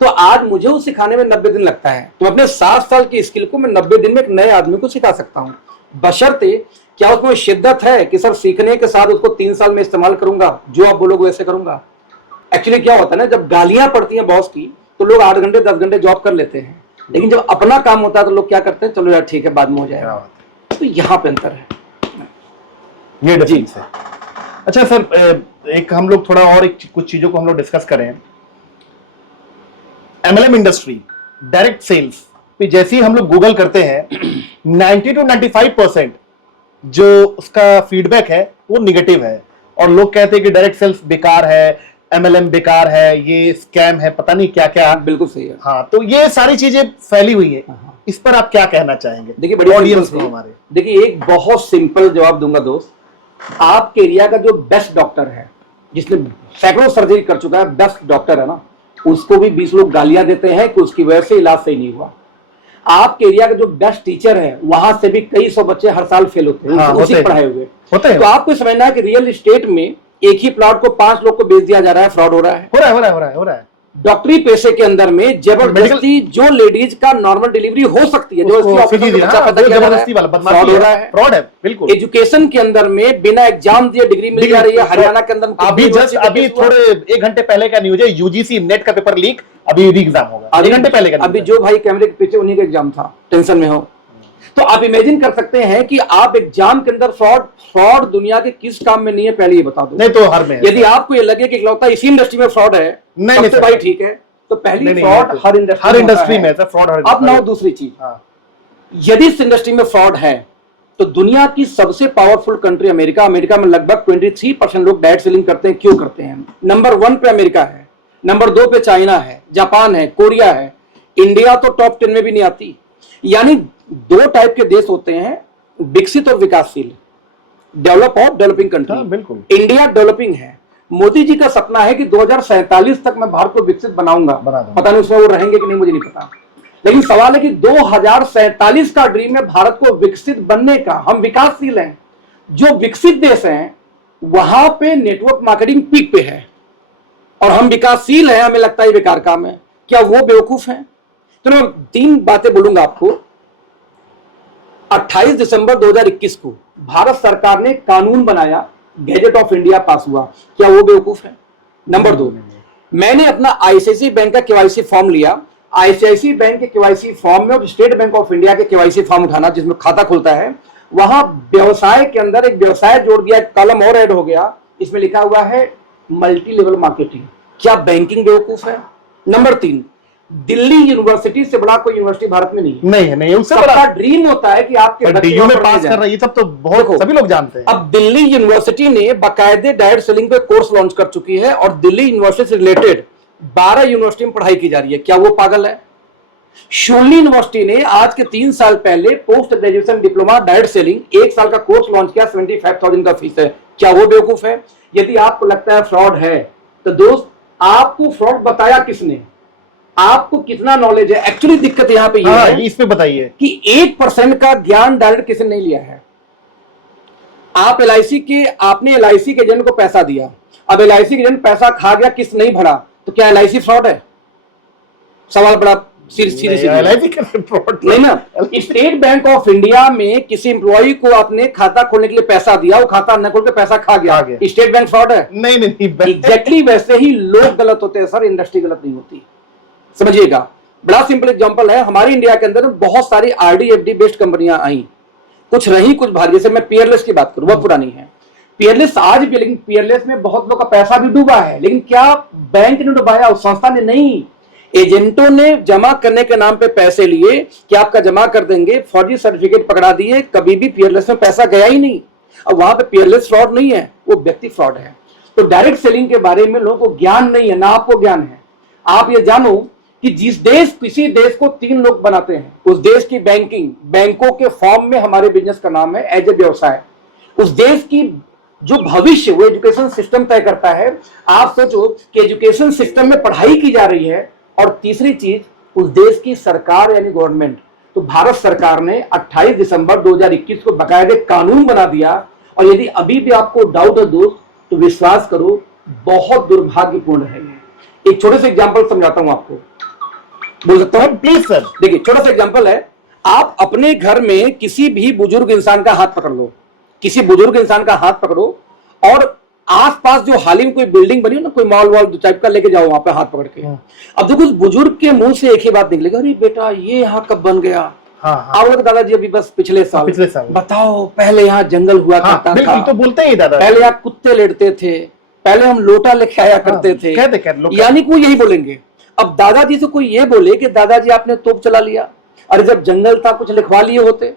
तो आज मुझे वो सिखाने में 90 दिन लगता है। तो अपने 7 साल की स्किल को मैं 90 दिन में एक नए आदमी को सिखा सकता हूं, बशर्ते क्या उसमें शिद्दत है कि सर सीखने के साथ उसको 3 साल में इस्तेमाल करूंगा, जो आप बोलोगे वैसे करूंगा। एक्चुअली क्या होता है ना, जब गालियां पड़ती हैं बॉस की तो लोग 8 घंटे 10 घंटे जॉब कर लेते हैं, लेकिन जब अपना काम होता है तो लोग क्या करते हैं, चलो यार ठीक है बाद में हो जाएगा। तो यहाँ पे अंतर है, ये डिफरेंस है। अच्छा सर, एक हम लोग थोड़ा और कुछ चीजों को हम लोग डिस्कस करें। MLM इंडस्ट्री, डायरेक्ट सेल्स पे जैसे ही हम लोग गूगल करते हैं 90 to 95% जो उसका फीडबैक है वो निगेटिव है, और लोग कहते हैं कि डायरेक्ट सेल्स बेकार है, MLM बेकार है, ये स्कैम है, पता नहीं क्या क्या। बिल्कुल सही है। हाँ, तो ये सारी चीजें फैली हुई है, इस पर आप क्या कहना चाहेंगे? देखिए बड़ी ऑडियंस को हमारे, देखिए एक बहुत सिंपल जवाब दूंगा दोस्त। आपके एरिया का जो बेस्ट डॉक्टर है, जिसने सैकड़ों सर्जरी कर चुका है, बेस्ट डॉक्टर है ना, उसको भी 20 लोग गालियां देते हैं कि उसकी वजह से इलाज सही नहीं हुआ। आपके एरिया का जो बेस्ट टीचर है, वहां से भी कई 100 बच्चे हर साल फेल होते हैं, उसी पढ़ाए हुए होते हैं। तो आपको समझना है कि रियल एस्टेट में एक ही प्लॉट को 5 लोग को बेच दिया जा रहा है, फ्रॉड हो रहा है। डॉक्टरी पेशे के अंदर में जबरदस्ती जो लेडीज का नॉर्मल डिलीवरी हो सकती है, जो जबरदस्ती वाला फ्रॉड हो रहा है, फ्रॉड है बिल्कुल। एजुकेशन के अंदर में बिना एग्जाम दिए डिग्री मिल जा रही है हरियाणा के अंदर। अभी थोड़े 1 घंटे पहले का न्यूज है, यूजीसी नेट का पेपर लीक, अभी एग्जाम होगा 1 घंटे पहले का। अभी जो भाई कैमरे के पीछे उन्हीं का एग्जाम था, टेंशन में हो। तो आप इमेजिन कर सकते हैं कि आप एग्जाम के अंदर फ्रॉड दुनिया के किस काम में नहीं है, पहले ये बता दो। नहीं तो हर में, यदि आपको ये लगे कि लगता है इसी इंडस्ट्री में फ्रॉड है, नहीं तो भाई ठीक है, तो पहली फ्रॉड हर इंडस्ट्री में फ्रॉड। अब ना दूसरी चीज, यदि इस इंडस्ट्री में फ्रॉड है तो दुनिया की सबसे पावरफुल कंट्री अमेरिका में लगभग 23% लोग डायरेक्ट सेलिंग करते हैं। क्यों करते हैं? नंबर 1 पे अमेरिका है, नंबर 2 पे चाइना है, जापान है, कोरिया है, इंडिया तो टॉप 10 में भी नहीं आती। यानी 2 टाइप के देश होते हैं, विकसित और विकासशील। डेवलप और डेवलपिंग कंट्री। बिल्कुल। इंडिया डेवलपिंग है। मोदी जी का सपना है कि 2047 तक मैं भारत को विकसित बनाऊंगा। पता नहीं उसमें वो रहेंगे कि नहीं, मुझे नहीं पता, लेकिन सवाल है कि 2047 का ड्रीम है भारत को विकसित बनने का। हम विकासशील हैं। जो विकसित देश हैं वहां पे नेटवर्क मार्केटिंग पीक पे है और हम विकासशील हैं, हमें लगता है बेकार काम है। क्या वो बेवकूफ हैं? तो मैं 3 बातें बोलूंगा आपको। 28 दिसंबर 2021 को भारत सरकार ने कानून बनाया, गैजेट ऑफ इंडिया पास हुआ। क्या वो बेवकूफ है? नंबर 2, मैंने अपना आईसीआईसी बैंक का केवाईसी फॉर्म लिया। आईसीआईसी बैंक के केवाईसी फॉर्म में और स्टेट बैंक ऑफ इंडिया के केवाईसी फॉर्म उठाना, जिसमें खाता खुलता है, वहां व्यवसाय के अंदर एक व्यवसाय जोड़ दिया, एक कॉलम और ऐड हो गया, इसमें लिखा हुआ है मल्टी लेवल मार्केटिंग। क्या बैंकिंग बेवकूफ है? नंबर 3, दिल्ली यूनिवर्सिटी से बड़ा कोई यूनिवर्सिटी भारत में नहीं है। नहीं, उससे सबका बड़ा ड्रीम होता है कि आपके बच्चे डीयू में पास कर रही है, सब तो बहुत सभी लोग जानते हैं। अब दिल्ली यूनिवर्सिटी ने बाकायदे डायरेक्ट सेलिंग पे कोर्स लॉन्च कर चुकी है और दिल्ली यूनिवर्सिटी से रिलेटेड 12 यूनिवर्सिटी में पढ़ाई की जा रही है। क्या वो पागल है? शूली यूनिवर्सिटी ने आज के 3 साल पहले post graduation diploma direct selling 1 साल का कोर्स लॉन्च किया, 75,000 का फीस है। क्या वो बेवकूफ है? यदि आपको लगता है फ्रॉड है तो दोस्त, आपको फ्रॉड बताया किसने? आपको कितना नॉलेज है? एक्चुअली दिक्कत यहां पे ये है, इसमें बताइए कि 1% का ज्ञान डायरेक्ट किसी ने नहीं लिया है। आपने एलआईसी के एजेंट को पैसा दिया, अब एलआईसी के एजेंट पैसा खा गया, किस्त नहीं भरा, तो क्या एलआईसी फ्रॉड है? सवाल बड़ा सीरियस नहीं ना। स्टेट बैंक ऑफ इंडिया में किसी एम्प्लॉय को आपने खाता खोलने के लिए पैसा दिया, वो खाता न खोल के पैसा खा गया, स्टेट बैंक फ्रॉड है? नहीं। एग्जैक्टली वैसे ही लोग गलत होते हैं सर, इंडस्ट्री गलत नहीं होती, समझिएगा। बड़ा सिंपल एग्जांपल है, हमारे इंडिया के अंदर बहुत सारी आरडी एफडी बेस्ड कंपनियां आई, कुछ रही कुछ भारी। जैसे मैं पीयरलेस की बात करूं, वह पुरानी है पीयरलेस आज भी, लेकिन पीयरलेस में बहुत लोग का पैसा भी डूबा है। लेकिन क्या बैंक ने डुबाया? उस संस्था ने नहीं, एजेंटों ने जमा करने के नाम पे पैसे लिए कि आपका जमा कर देंगे, फर्जी सर्टिफिकेट पकड़ा दिए, कभी भी पीयरलेस में पैसा गया ही नहीं। अब वहां पे पीयरलेस फ्रॉड नहीं है, वो व्यक्ति फ्रॉड है। तो डायरेक्ट सेलिंग के बारे में लोगों को ज्ञान नहीं है, ना आपको ज्ञान है। आप ये जानो कि किसी देश को 3 लोग बनाते हैं, उस देश की बैंकिंग, बैंकों के फॉर्म में हमारे बिजनेस का नाम है एज ए व्यवसाय। उस देश की जो भविष्य वो एजुकेशन सिस्टम तय करता है। आप सोचो कि एजुकेशन सिस्टम में पढ़ाई की जा रही है, और तीसरी चीज उस देश की सरकार यानी गवर्नमेंट। तो भारत सरकार ने 28 दिसंबर 2021 को बाकायदे कानून बना दिया। और यदि अभी भी आपको डाउट है दोस्त, तो विश्वास करो, बहुत दुर्भाग्यपूर्ण है। एक छोटे से एग्जांपल समझाता हूं आपको, बोल सकता हूं प्लीज सर? देखिए, छोटा सा एग्जांपल है। आप अपने घर में किसी भी बुजुर्ग इंसान का हाथ पकड़ लो, किसी बुजुर्ग इंसान का हाथ पकड़ो, और आसपास जो हाल ही में कोई बिल्डिंग बनी हो ना, कोई मॉल वॉल टाइप का, लेके जाओ वहां पे हाथ पकड़ के। अब देखो उस बुजुर्ग के मुंह से एक ही बात निकलेगा, अरे बेटा ये यहाँ कब बन गया? आप लोग दादाजी अभी बस पिछले साल बताओ, पहले यहाँ जंगल हुआ करता था, तो बोलते ही दादा, पहले यहाँ कुत्ते लेटते थे, पहले हम लोटा लेके आया करते थे, यानी कि वो यही बोलेंगे। अब दादाजी से कोई ये बोले कि दादाजी आपने तोप चला लिया, अरे जब जंगल था कुछ लिखवा लिए होते,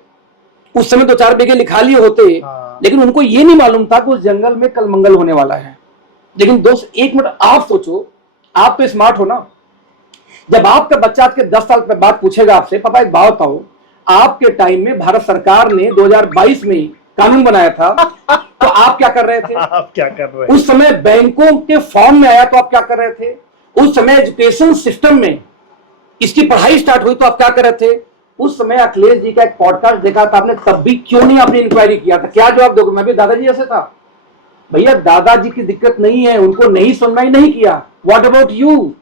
उस समय 2-4 बीघे लिखा लिए होते। लेकिन उनको ये नहीं मालूम था कि उस जंगल में कल मंगल होने वाला है। लेकिन दोस्त एक मिनट आप सोचो, आप तो स्मार्ट हो ना, जब आपका बच्चा आज के 10 साल के बाद पूछेगा आपसे, पापा एक बात बताओ, आपके टाइम में भारत सरकार ने 2022 में कानून बनाया था, तो आप क्या कर रहे थे? आप क्या कर रहे? उस समय बैंकों के फॉर्म में आया तो आप क्या कर रहे थे? उस समय एजुकेशन सिस्टम में इसकी पढ़ाई स्टार्ट हुई तो आप क्या कर रहे थे? उस समय अखिलेश जी का एक पॉडकास्ट देखा था आपने, तब भी क्यों नहीं आपने इंक्वायरी किया था? क्या जवाब दोगे? मैं भी दादाजी ऐसे था। भैया दादाजी की दिक्कत नहीं है, उनको नहीं सुनना ही नहीं किया। What about you?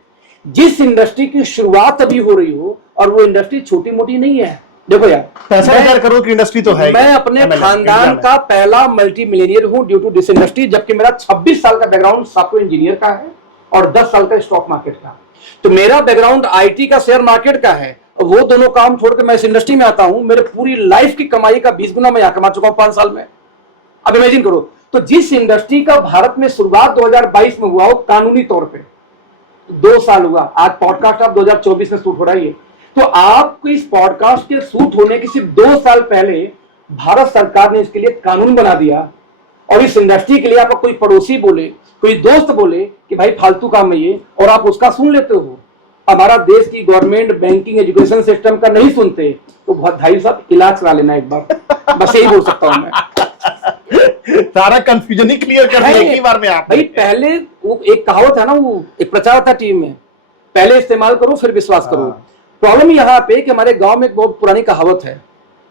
जिस इंडस्ट्री की शुरुआत अभी हो रही हो, और वो इंडस्ट्री छोटी मोटी नहीं है। देखो यार, 50,000 करोड़ की इंडस्ट्री तो है। मैं अपने खानदान का पहला मल्टी मिलियनियर हूं ड्यू टू दिस इंडस्ट्री, जबकि मेरा 26 साल का बैकग्राउंड सॉफ्टवेयर इंजीनियर का है और 10 साल का स्टॉक मार्केट का। तो मेरा बैकग्राउंड आईटी का, शेयर मार्केट का है। वो दोनों काम छोड़कर मैं इस इंडस्ट्री में आता हूं। मेरे पूरी लाइफ की कमाई का 20 गुना मैं यहां कमा चुका हूं 5 साल में। अब इमेजिन करो, तो जिस इंडस्ट्री का भारत में शुरुआत 2022 में हुआ हो कानूनी तौर पे, 2 साल हुआ, आज पॉडकास्ट आप 2024 में शूट हो रहा है। तो आपको इस पॉडकास्ट के शूट होने के सिर्फ 2 साल पहले भारत सरकार ने इसके लिए कानून बना दिया। और इस इंडस्ट्री के लिए आपका कोई पड़ोसी बोले, कोई दोस्त बोले कि भाई फालतू काम है ये, और आप उसका सुन लेते हो। हमारा देश की गवर्नमेंट बैंकिंग एजुकेशन सिस्टम का नहीं सुनते, तो भाई साहब इलाज करा लेना एक बार, बस यही बोल सकता हूं मैं। सारा कंफ्यूजन ही क्लियर कर दिया एक ही बार में आप। भाई पहले वो एक कहावत है ना, वो एक प्रचार था टीम में, पहले इस्तेमाल करो फिर विश्वास करो। प्रॉब्लम यहाँ पे कि हमारे गांव में एक बहुत पुरानी कहावत है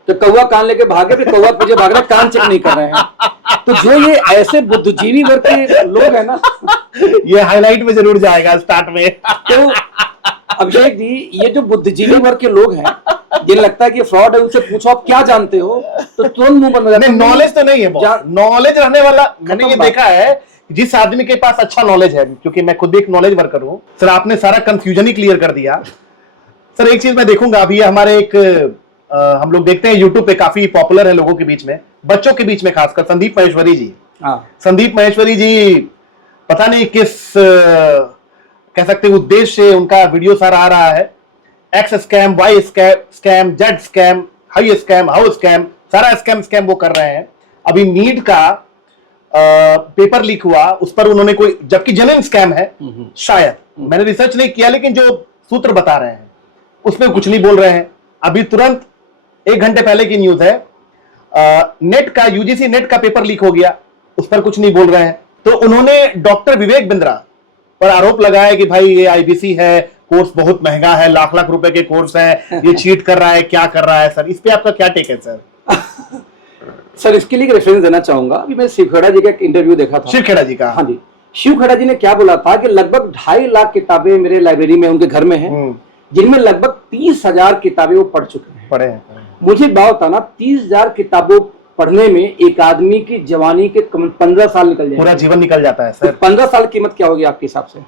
कि कौवा कान लेके भागे, फिर कौवा पीछे भाग रहा, कान चेक नहीं कर रहे हैं। तो जो ये ऐसे बुद्धिजीवी वर्ग के लोग हैं ना, ये हाईलाइट में जरूर जाएगा स्टार्ट में। तो अभिषेक जी, ये जो बुद्धिजीवी वर्ग के लोग हैं जिन्हें लगता है कि फ्रॉड है, उनसे पूछो आप क्या जानते हो, तो तुरंत मुंह बंद हो जाता है। नॉलेज तो नहीं है, नॉलेज रहने वाला मैंने ये देखा है जिस आदमी के पास अच्छा नॉलेज है, क्योंकि मैं खुद एक नॉलेज वर्कर हूं सर, आपने सारा कंफ्यूजन ही क्लियर कर दिया। सर एक चीज मैं देखूंगा, अभी हमारे एक हम लोग देखते हैं यूट्यूब पे काफी पॉपुलर है लोगों के बीच में, बच्चों के बीच में खासकर, संदीप महेश्वरी जी। संदीप महेश्वरी जी पता नहीं किस कह सकते उद्देश्य से उनका वीडियो सारा आ रहा है, X scam, Y scam, Z scam, high scam, how scam, सारा स्कैम वो कर रहे हैं। अभी नीट का पेपर लीक हुआ, उस पर उन्होंने कोई, जबकि जेन्युइन स्कैम है शायद, मैंने रिसर्च नहीं किया, लेकिन जो सूत्र बता रहे हैं उसमें कुछ नहीं बोल रहे हैं। अभी तुरंत 1 घंटे पहले की न्यूज है, नेट का, यूजीसी नेट का पेपर लीक हो गया, उस पर कुछ नहीं बोल रहे हैं। तो उन्होंने डॉक्टर विवेक बिंद्रा पर आरोप लगाया कि भाई ये आईबीसी है, कोर्स बहुत महंगा है, लाख लाख रुपए के कोर्स है, ये चीट कर रहा है, क्या कर रहा है सर, इस पे आपका क्या टेक है सर? सर इसके लिए रेफरेंस देना चाहूंगा। अभी मैं शिवखेड़ा जी का एक इंटरव्यू देखा था। शिवखेड़ा जी का? हाँ जी। शिवखेड़ा जी ने क्या बोला था कि लगभग 2.5 लाख किताबें मेरे लाइब्रेरी में, उनके घर में हैं, जिनमें लगभग 30,000 किताबें वो पढ़ चुके हैं। पढ़े हैं। मुझे बात था ना, 30,000 किताबों पढ़ने में एक आदमी की जवानी के 15 साल निकल जाए, पूरा जीवन निकल जाता है सर। 15 साल की कीमत क्या होगी आपके हिसाब से?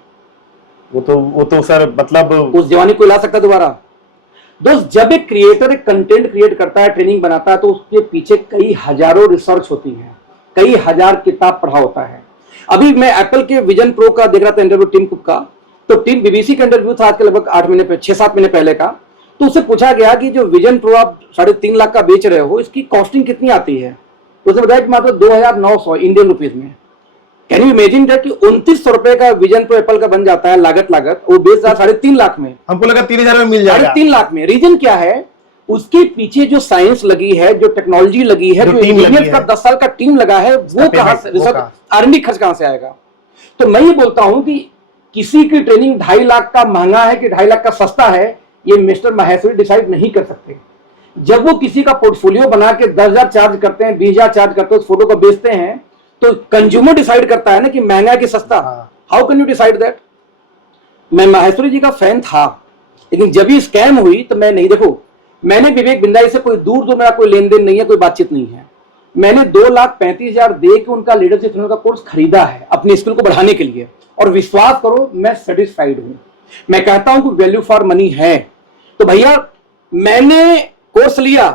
वो तो सर मतलब उस जवानी को ला सकता दोबारा? दोस्त, जब एक क्रिएटर एक कंटेंट क्रिएट करता है, ट्रेनिंग बनाता है, तो उसके पीछे कई हजारों रिसर्च होती है, कई हजार किताब पढ़ा होता है। अभी मैं एप्पल के विजन प्रो का देख रहा था इंटरव्यू, टिम कुक का। तो टीम बीबीसी का इंटरव्यू था आज के लगभग 6-7 महीने पहले का। तो उससे पूछा गया कि जो विजन प्रो आप 3.5 लाख का बेच रहे हो, इसकी कॉस्टिंग कितनी आती है? तो उसने बताया कि मात्र 2,900 इंडियन रुपीज में। कैन यू इमेजिन दैट कि 2,900 रुपए का विजन प्रो एप्पल का बन जाता है, लागत वो बेच रहा 3.5 लाख में। हमको लगा 3,000 में मिल जाएगा। 3.5 लाख में। रीजन क्या है? उसके पीछे जो साइंस लगी है, जो टेक्नोलॉजी लगी है, जो इंजीनियर्स का 10 साल का टीम लगा है, वो कहां से, रिसर्च आरएंडी खर्च कहां से आएगा? तो मैं ये बोलता हूं कि किसी की ट्रेनिंग 2.5 लाख का महंगा है कि 2.5 लाख का सस्ता है, ये मिस्टर महेश्वरी डिसाइड नहीं कर सकते। जब वो किसी का पोर्टफोलियो बना के 10,000 चार्ज करते हैं, 20,000 चार्ज करते हैं, उस फोटो को बेचते हैं, तो कंज्यूमर डिसाइड करता है ना कि महंगा है कि सस्ता। How can you decide that? मैं महेश्वरी जी का फैन था, लेकिन जब ये स्कैम हुई तो मैं नहीं, देखो मैंने विवेक बिंदाई से कोई दूर मेरा कोई लेन देन नहीं है, कोई बातचीत नहीं है। मैंने 2,35,000 दे के उनका लीडरशिप का कोर्स खरीदा है अपनी स्किल को बढ़ाने के लिए, और विश्वास करो मैं सेटिस्फाइड हूं। मैं कहता हूं कि वैल्यू फॉर मनी है। तो भैया मैंने कोर्स लिया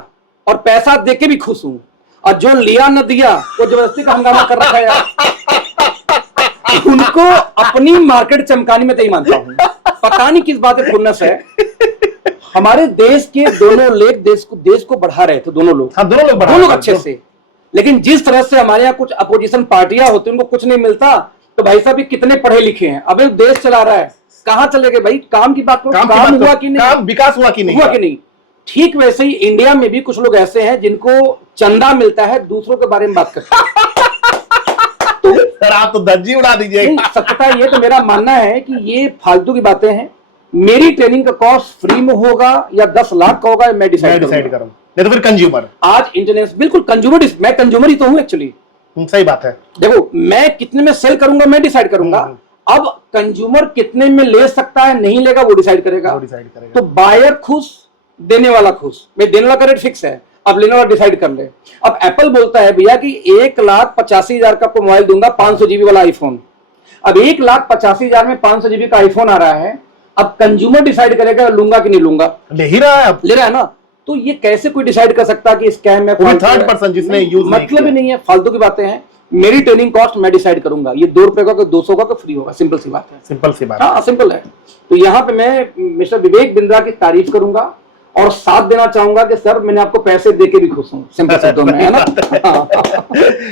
और पैसा दे के भी खुश हूं, और जो लिया न दिया वो जबरदस्ती का हंगामा कर रखा है। उनको अपनी मार्केट चमकानी में तो ही मानता हूं, पता नहीं किस बात में फुर्नस है। हमारे देश के दोनों लेग देश को बढ़ा रहे थे, दोनों लोग। हाँ, दोनों लोग अच्छे से। लेकिन जिस तरह से हमारे यहाँ कुछ अपोजिशन पार्टियां होती हैं, उनको कुछ नहीं मिलता, तो भाई साहब कितने पढ़े लिखे हैं, अबे देश चला रहा है, कहां चले गए भाई? काम की बात करो, काम हुआ कि नहीं, काम विकास हुआ कि नहीं? ठीक वैसे ही इंडिया में भी कुछ लोग ऐसे हैं जिनको चंदा मिलता है, दूसरों के बारे में बात करते हैं। तो सर आप तो धज्जी उड़ा दीजिए। सत्यता ये तो मेरा मानना है कि ये फालतू की बातें हैं। मेरी ट्रेनिंग का कॉस्ट फ्री में होगा या 10 लाख का होगा, मैं डिसाइड करूं। नहीं तो फिर कंज्यूमर आज इंटरनेशनल, बिल्कुल कंज्यूमर, मैं कंज्यूमर ही तो हूं एक्चुअली। सही बात है। देखो मैं कितने में सेल करूंगा मैं डिसाइड करूंगा। अब कंज्यूमर कितने में ले सकता है, नहीं लेगा, वो डिसाइड करेगा। तो बायर खुश, देने वाला खुश। भाई देने वाला का रेट फिक्स है, अब लेने वाला डिसाइड कर ले। अब एप्पल बोलता है भैया कि 1,85,000 का आपको मोबाइल दूंगा, 500 GB वाला आईफोन। अब 1,85,000 में 500 GB का आईफोन आ रहा है। अब कंज्यूमर डिसाइड करेगा लूंगा कि नहीं लूंगा। ले ही रहा है, ले रहा है ना। तो ये कैसे कोई डिसाइड कर सकता कि स्कैम है? थर्ड पर्सन जिसने यूज मतलब ही नहीं है, फालतू की बातें हैं। मेरी ट्रेनिंग कॉस्ट मैं डिसाइड करूंगा, ये 2 रुपए का, 200 का, फ्री होगा। सिंपल सी बात है। सिंपल सी बात। हाँ सिंपल है। तो यहाँ पे मैं मिस्टर विवेक बिंद्रा की तारीफ करूंगा और साथ देना चाहूंगा कि सर मैंने आपको पैसे दे के भी खुश हूँ, सिंपल शब्दों में, है ना।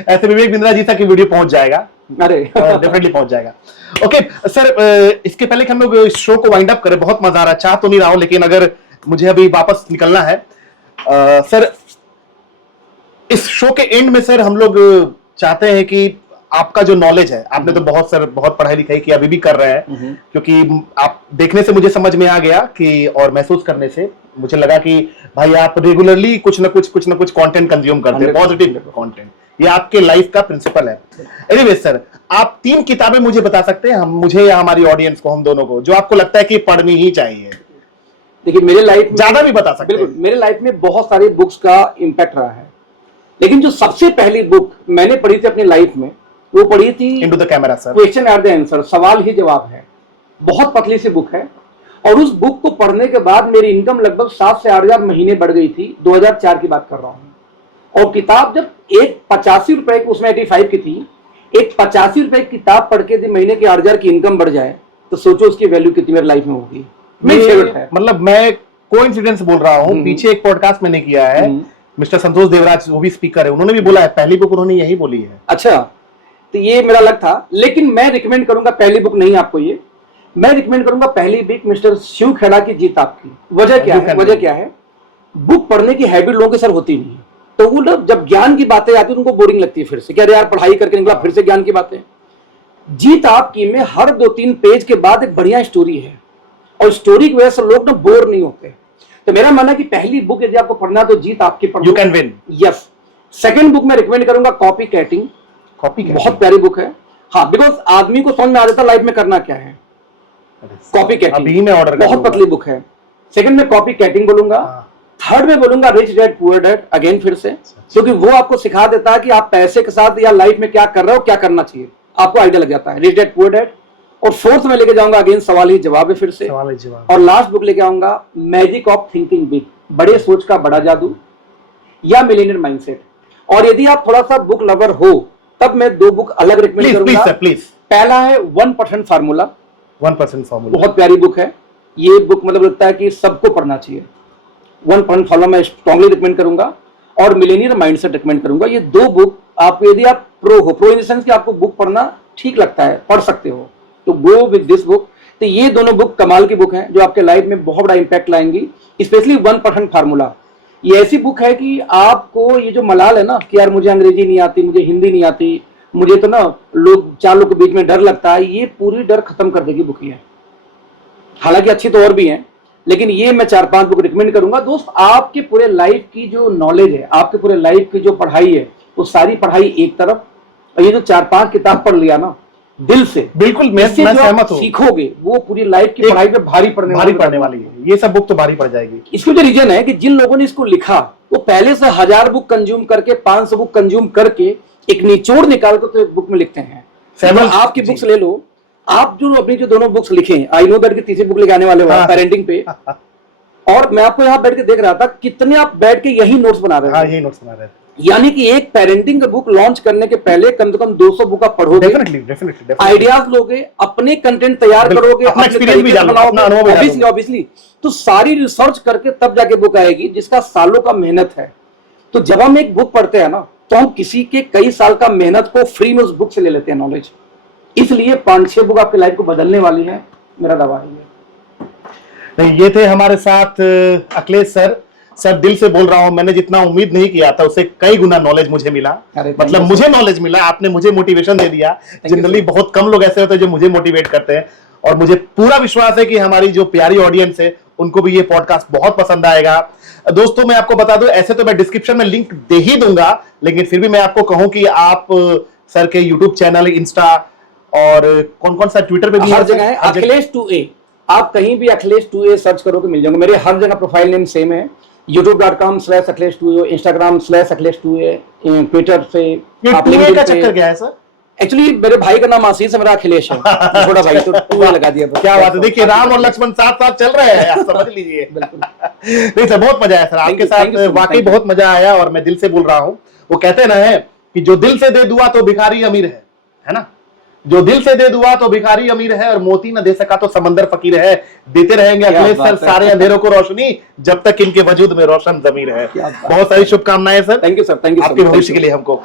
ऐसे विवेक बिंद्रा जी तक की वीडियो पहुंच जाएगा। अरे डेफिनेटली पहुंच जाएगा। ओके सर, इसके पहले कि हम लोग इस शो को वाइंड अप करें, बहुत मजा आ रहा है, चाह तो नहीं रहा हूं, लेकिन अगर मुझे अभी वापस निकलना है, सर इस शो के एंड में सर हम लोग चाहते हैं कि आपका जो नॉलेज है, आपने तो बहुत पढ़ाई लिखाई की, अभी भी कर रहे हैं, क्योंकि आप देखने से मुझे समझ में आ गया कि, और महसूस करने से मुझे लगा कि भाई आप रेगुलरली कुछ ना कुछ कंटेंट कंज्यूम करते हैं, पॉजिटिव कंटेंट। ये आपके लाइफ का प्रिंसिपल है। एनीवे सर, आप 3 किताबें मुझे बता सकते हैं, मुझे या हमारी ऑडियंस को, हम दोनों को, जो आपको लगता है कि पढ़नी ही चाहिए? देखिए, मेरे लाइफ में ज्यादा भी बता सकते हैं। बिल्कुल, मेरे लाइफ में बहुत सारी बुक्स का इम्पैक्ट रहा है, लेकिन जो सबसे पहली बुक मैंने पढ़ी थी अपनी लाइफ में, वो पढ़ी थी into the camera sir, question are the answer, सवाल ही जवाब है। बहुत पतली सी बुक है, और उस बुक को पढ़ने के बाद मेरी इनकम लगभग 7 से 8 हजार महीने बढ़ गई थी। 2004 की बात कर रहा हूं। और किताब जब एक 85 रुपए की, उसमें 85 की थी, एक 85 रुपए की किताब पढ़ के यदि महीने की 8 हजार की इनकम बढ़ जाए, तो सोचो उसकी वैल्यू कितनी मेरी लाइफ में होगी। मेरी फेवरेट है। मतलब मैं कोइंसिडेंस बोल रहा हूँ, पीछे एक पॉडकास्ट मैंने किया है, मिस्टर संतोष देवराज, वो भी स्पीकर है, उन्होंने भी बोला है, पहली बुक उन्होंने यही बोली है। अच्छा, तो ये मेरा लग था, लेकिन मैं रिकमेंड करूंगा, पहली बुक नहीं आपको ये, मैं रिकमेंड करूंगा पहली बुक मिस्टर शिव खेड़ा की जीत आपकी। वजह क्या है? बुक पढ़ने की हैबिट लोगों के सर होती नहीं, तो वो लोग जब ज्ञान की बातें आती है उनको बोरिंग लगती है, फिर से क्या यार पढ़ाई करके निकला फिर से ज्ञान की बातें। जीत आपकी में हर 2-3 पेज के बाद एक बढ़िया स्टोरी है, और स्टोरी की वजह से लोग ना बोर नहीं होते। तो मेरा मानना है कि पहली बुक यदि आपको पढ़ना तो जीत आपकी पढ़ो, you can win. Yes. Second book मैं रिकमेंड करूंगा कॉपी कैटिंग। बहुत प्यारी बुक है। हाँ, बिकॉज आदमी को समझ में आ जाता लाइफ में करना क्या है। कॉपी कैटिंग अभी मैं ऑर्डर, बहुत पतली बुक है। सेकंड में कॉपी कैटिंग बोलूंगा। थर्ड में बोलूंगा rich dad poor dad, again फिर से, क्योंकि वो आपको सिखा देता है कि आप पैसे के साथ या लाइफ में क्या कर रहे हो, क्या करना चाहिए, आपको आइडिया लग जाता है। Rich dad poor dad. और फोर्थ में लेके जाऊंगा अगेन सवाल ही जवाब है, फिर से सवाल ही जवाब। और लास्ट बुक लेके आऊंगा मैजिक ऑफ थिंकिंग बिग, बड़े सोच का बड़ा जादू, या मिलियनियर माइंडसेट। और यदि आप थोड़ा सा बुक लवर हो, तब मैं 2 बुक अलग रिकमेंड करूंगा। प्लीज। पहला है 1% फार्मूला। 1% फार्मूला बहुत प्यारी बुक है ये बुक, मतलब लगता है कि सबको पढ़ना चाहिए। 1% फार्मूला मैं स्ट्रांगली रिकमेंड करूंगा, और मिलेनियर माइंडसेट रिकमेंड करूंगा। ये 2 बुक आप, यदि आप प्रो इन द सेंस कि आपको बुक पढ़ना ठीक लगता है, पढ़ सकते हो, तो गो विद दिस बुक। तो ये दोनों बुक कमाल की बुक हैं, जो आपके लाइफ में बहुत बड़ा इंपैक्ट लाएंगी। स्पेशली 1% फार्मूला, ये ऐसी बुक है कि आपको ये जो मलाल है ना कि यार मुझे अंग्रेजी नहीं आती, मुझे हिंदी नहीं आती, मुझे तो ना लोग 4 लोग के बीच में डर लगता है, ये पूरी डर खत्म कर देगी बुक ये। हालांकि अच्छी तो और भी हैं, लेकिन ये मैं 4-5 बुक रिकमेंड करूंगा। दोस्त, आपके पूरे लाइफ की जो नॉलेज है, आपके पूरे लाइफ की जो पढ़ाई है, वो सारी पढ़ाई एक तरफ, और ये जो 4-5 किताब पढ़ लिया ना दिल से, बिल्कुल मैं सहमत हूं, सीखोगे वो पूरी लाइफ की पढ़ाई पे भारी पड़ने वाली है। ये सब बुक तो भारी पड़ जाएगी। इसका जो रीजन है कि जिन लोगों ने इसको लिखा, वो पहले से 1000 बुक कंज्यूम करके, 500 बुक कंज्यूम करके एक निचोड़ निकाल कर तो एक बुक में लिखते हैं। तो आपकी बुक्स ले लो, आप जो अपनी जो दोनों बुक्स लिखे, आई नो दैट की तीसरी बुक लेके आने वाले हो पेरेंटिंग पे, और मैं आपको यहाँ बैठ के देख रहा था कितने आप बैठ के यही नोट्स बना रहे थे। यही नोट्स बना रहे थे। यानी कि एक पेरेंटिंग बुक लॉन्च करने के पहले कम से कम 200 बुक आप पढ़ोगे, डेफिनेटली आइडियाज लोगे, अपने कंटेंट तैयार करोगे, अपना एक्सपीरियंस भी बनाओगे, ऑब्वियसली तो सारी रिसर्च करके तब जाके बुक आएगी, जिसका सालों का मेहनत है। तो जब हम एक बुक पढ़ते हैं ना, तो हम किसी के कई साल का मेहनत को फ्री में उस बुक से ले लेते हैं नॉलेज। इसलिए 5-6 बुक आपकी लाइफ को बदलने वाली है, मेरा दावा है। ये थे हमारे साथ अखिलेश सर। सर, दिल से बोल रहा हूं, मैंने जितना उम्मीद नहीं किया था उससे कई गुना नॉलेज मुझे मिला। मतलब मुझे नॉलेज मिला, आपने मुझे मोटिवेशन दे दिया। जनरली बहुत कम लोग ऐसे होते हैं जो मुझे मोटिवेट करते हैं, और मुझे पूरा विश्वास है कि हमारी जो प्यारी ऑडियंस है उनको भी ये पॉडकास्ट बहुत पसंद आएगा। दोस्तों, मैं आपको बता दूं, ऐसे तो मैं डिस्क्रिप्शन में लिंक दे ही दूंगा, लेकिन फिर भी मैं आपको कहूं कि आप सर के यूट्यूब चैनल, इंस्टा, और कौन-कौन सा ट्विटर पे भी हर जगह है अखिलेश 2A। आप कहीं भी अखिलेश 2A सर्च करोगे मिल जाएंगे। मेरे हर जगह प्रोफाइल नेम सेम है, youtube.com/akhilesh2a, Instagram/akhilesh2a, ट्विटर पे। आप लिंक का चक्कर क्या है सर? एक्चुअली मेरे भाई का नाम आशीष है, मेरा अखिलेश है, छोटा भाई, तो 2A लगा दिया। क्या बात है, देखिए राम और लक्ष्मण साथ साथ चल रहे हैं, आप समझ लीजिए। नहीं सर, बहुत मजा आया सर आपके साथ, वाकई बहुत मजा आया, और मैं दिल से बोल रहा हूँ। वो कहते हैं ना है कि जो दिल से दे दुआ तो भिखारी अमीर है ना? जो दिल से दे दुआ तो भिखारी अमीर है, और मोती न दे सका तो समंदर फकीर है। देते रहेंगे अखिलेश सर सारे अंधेरों को रोशनी, जब तक इनके वजूद में रोशन जमीर है। बहुत सारी शुभकामनाएं sir. Thank you sir, thank you आपके भविष्य के लिए हमको।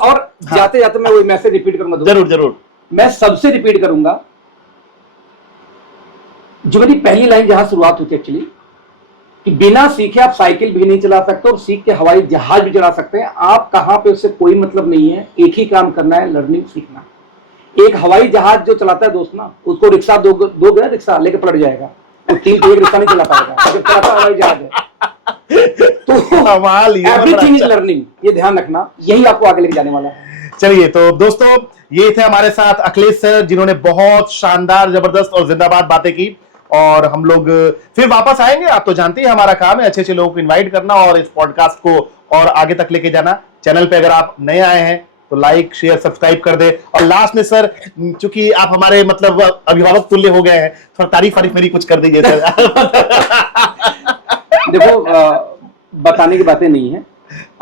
और जाते जाते मैं वही मैसेज रिपीट करूंगा। जरूर जरूर, मैं सबसे रिपीट करूंगा जो मेरी पहली लाइन जहां शुरुआत हुई थी एक्चुअली, कि बिना सीखे आप साइकिल भी नहीं चला सकते और सीख के हवाई जहाज भी चला सकते हैं। आप कहाँ पे, उससे कोई मतलब नहीं है, एक ही काम करना है, लर्निंग, सीखना। एक हवाई जहाज जो चलाता है दोस्त ना, उसको रिक्शा दोगे ना, रिक्शा लेके पलट जाएगा, वो 3 पे एक रिक्शा नहीं चला पाएगा जब चलाता हवाई जहाज है। तो एवरीथिंग इज लर्निंग, ये ध्यान रखना, यही आपको आगे लेके जाने वाला है। चलिए तो दोस्तों, ये थे हमारे साथ अखिलेश सर, जिन्होंने बहुत शानदार, जबरदस्त और जिंदाबाद बातें की। और हम लोग फिर वापस आएंगे। आप तो जानते हैं हमारा काम है अच्छे अच्छे लोगों को इनवाइट करना और इस पॉडकास्ट को और आगे तक लेके जाना। चैनल पे अगर आप नए आए हैं तो लाइक, शेयर, सब्सक्राइब कर दे। और लास्ट में सर, चूंकि आप हमारे मतलब अभिभावक तुल्य हो गए हैं, थोड़ा तारीफ मेरी कुछ कर दीजिए सर। देखो, बताने की बातें नहीं है।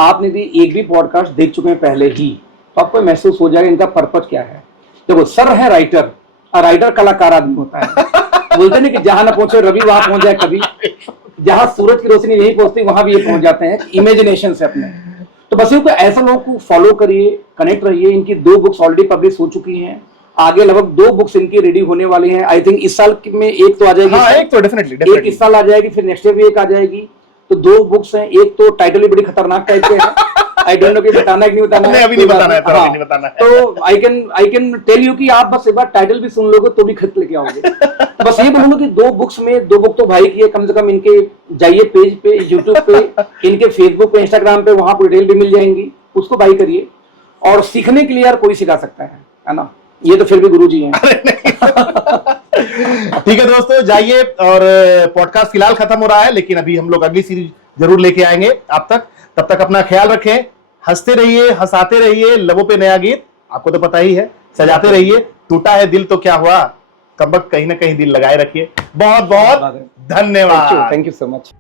आपने भी एक भी पॉडकास्ट देख चुके हैं पहले ही, तो आपको महसूस हो जाएगा इनका पर्पस क्या है। देखो, सर है राइटर, और राइटर कलाकार आदमी होता है। बोलते नहीं कि जहां ना पहुंचे रवि वहां पहुंच जाए कभी, जहां सूरज की रोशनी नहीं पहुंचती वहां भी ये पहुंच जाते हैं इमेजिनेशन से अपने। तो बस ये ऐसे लोगों को फॉलो करिए, कनेक्ट रहिए। इनकी 2 बुक्स ऑलरेडी पब्लिश हो चुकी हैं, आगे लगभग 2 बुक्स इनकी रेडी होने वाली हैं। आई थिंक इस साल में एक तो आ जाएगी। हाँ, एक तो डेफिनेटली एक इस साल आ जाएगी, फिर नेक्स्ट ईयर भी एक आ जाएगी। तो 2 बुक्स हैं। एक तो टाइटल भी बड़ी खतरनाक टाइप के है, आई डोंट नो कि बताना है कि नहीं बताना है। अभी नहीं बताना है, अभी नहीं बताना है। तो आई कैन टेल यू कि आप बस एक बार टाइटल भी सुन लोगे तो भी खरीद लेके आओगे। बस ये बोलूंगा कि 2 बुक्स में 2 बुक तो भाई की है, कम से कम इनके जाइए पेज पे, यूट्यूब पे, इनके फेसबुक पे, इंस्टाग्राम पे, वहां पर डिटेल भी मिल जाएंगी, उसको बाई करिए। और सीखने के लिए यार कोई सिखा सकता है ना, ये तो फिर भी गुरुजी हैं। ठीक है दोस्तों, जाइए। और पॉडकास्ट फिलहाल खत्म हो रहा है, लेकिन अभी हम लोग अगली सीरीज जरूर लेके आएंगे आप तक। तब तक अपना ख्याल रखें, हंसते रहिए, हंसाते रहिए, लबों पे नया गीत आपको तो पता ही है, सजाते रहिए। टूटा है दिल तो क्या हुआ, कम वक्त कहीं ना कहीं दिल लगाए रखिए। बहुत बहुत धन्यवाद। Thank you so much.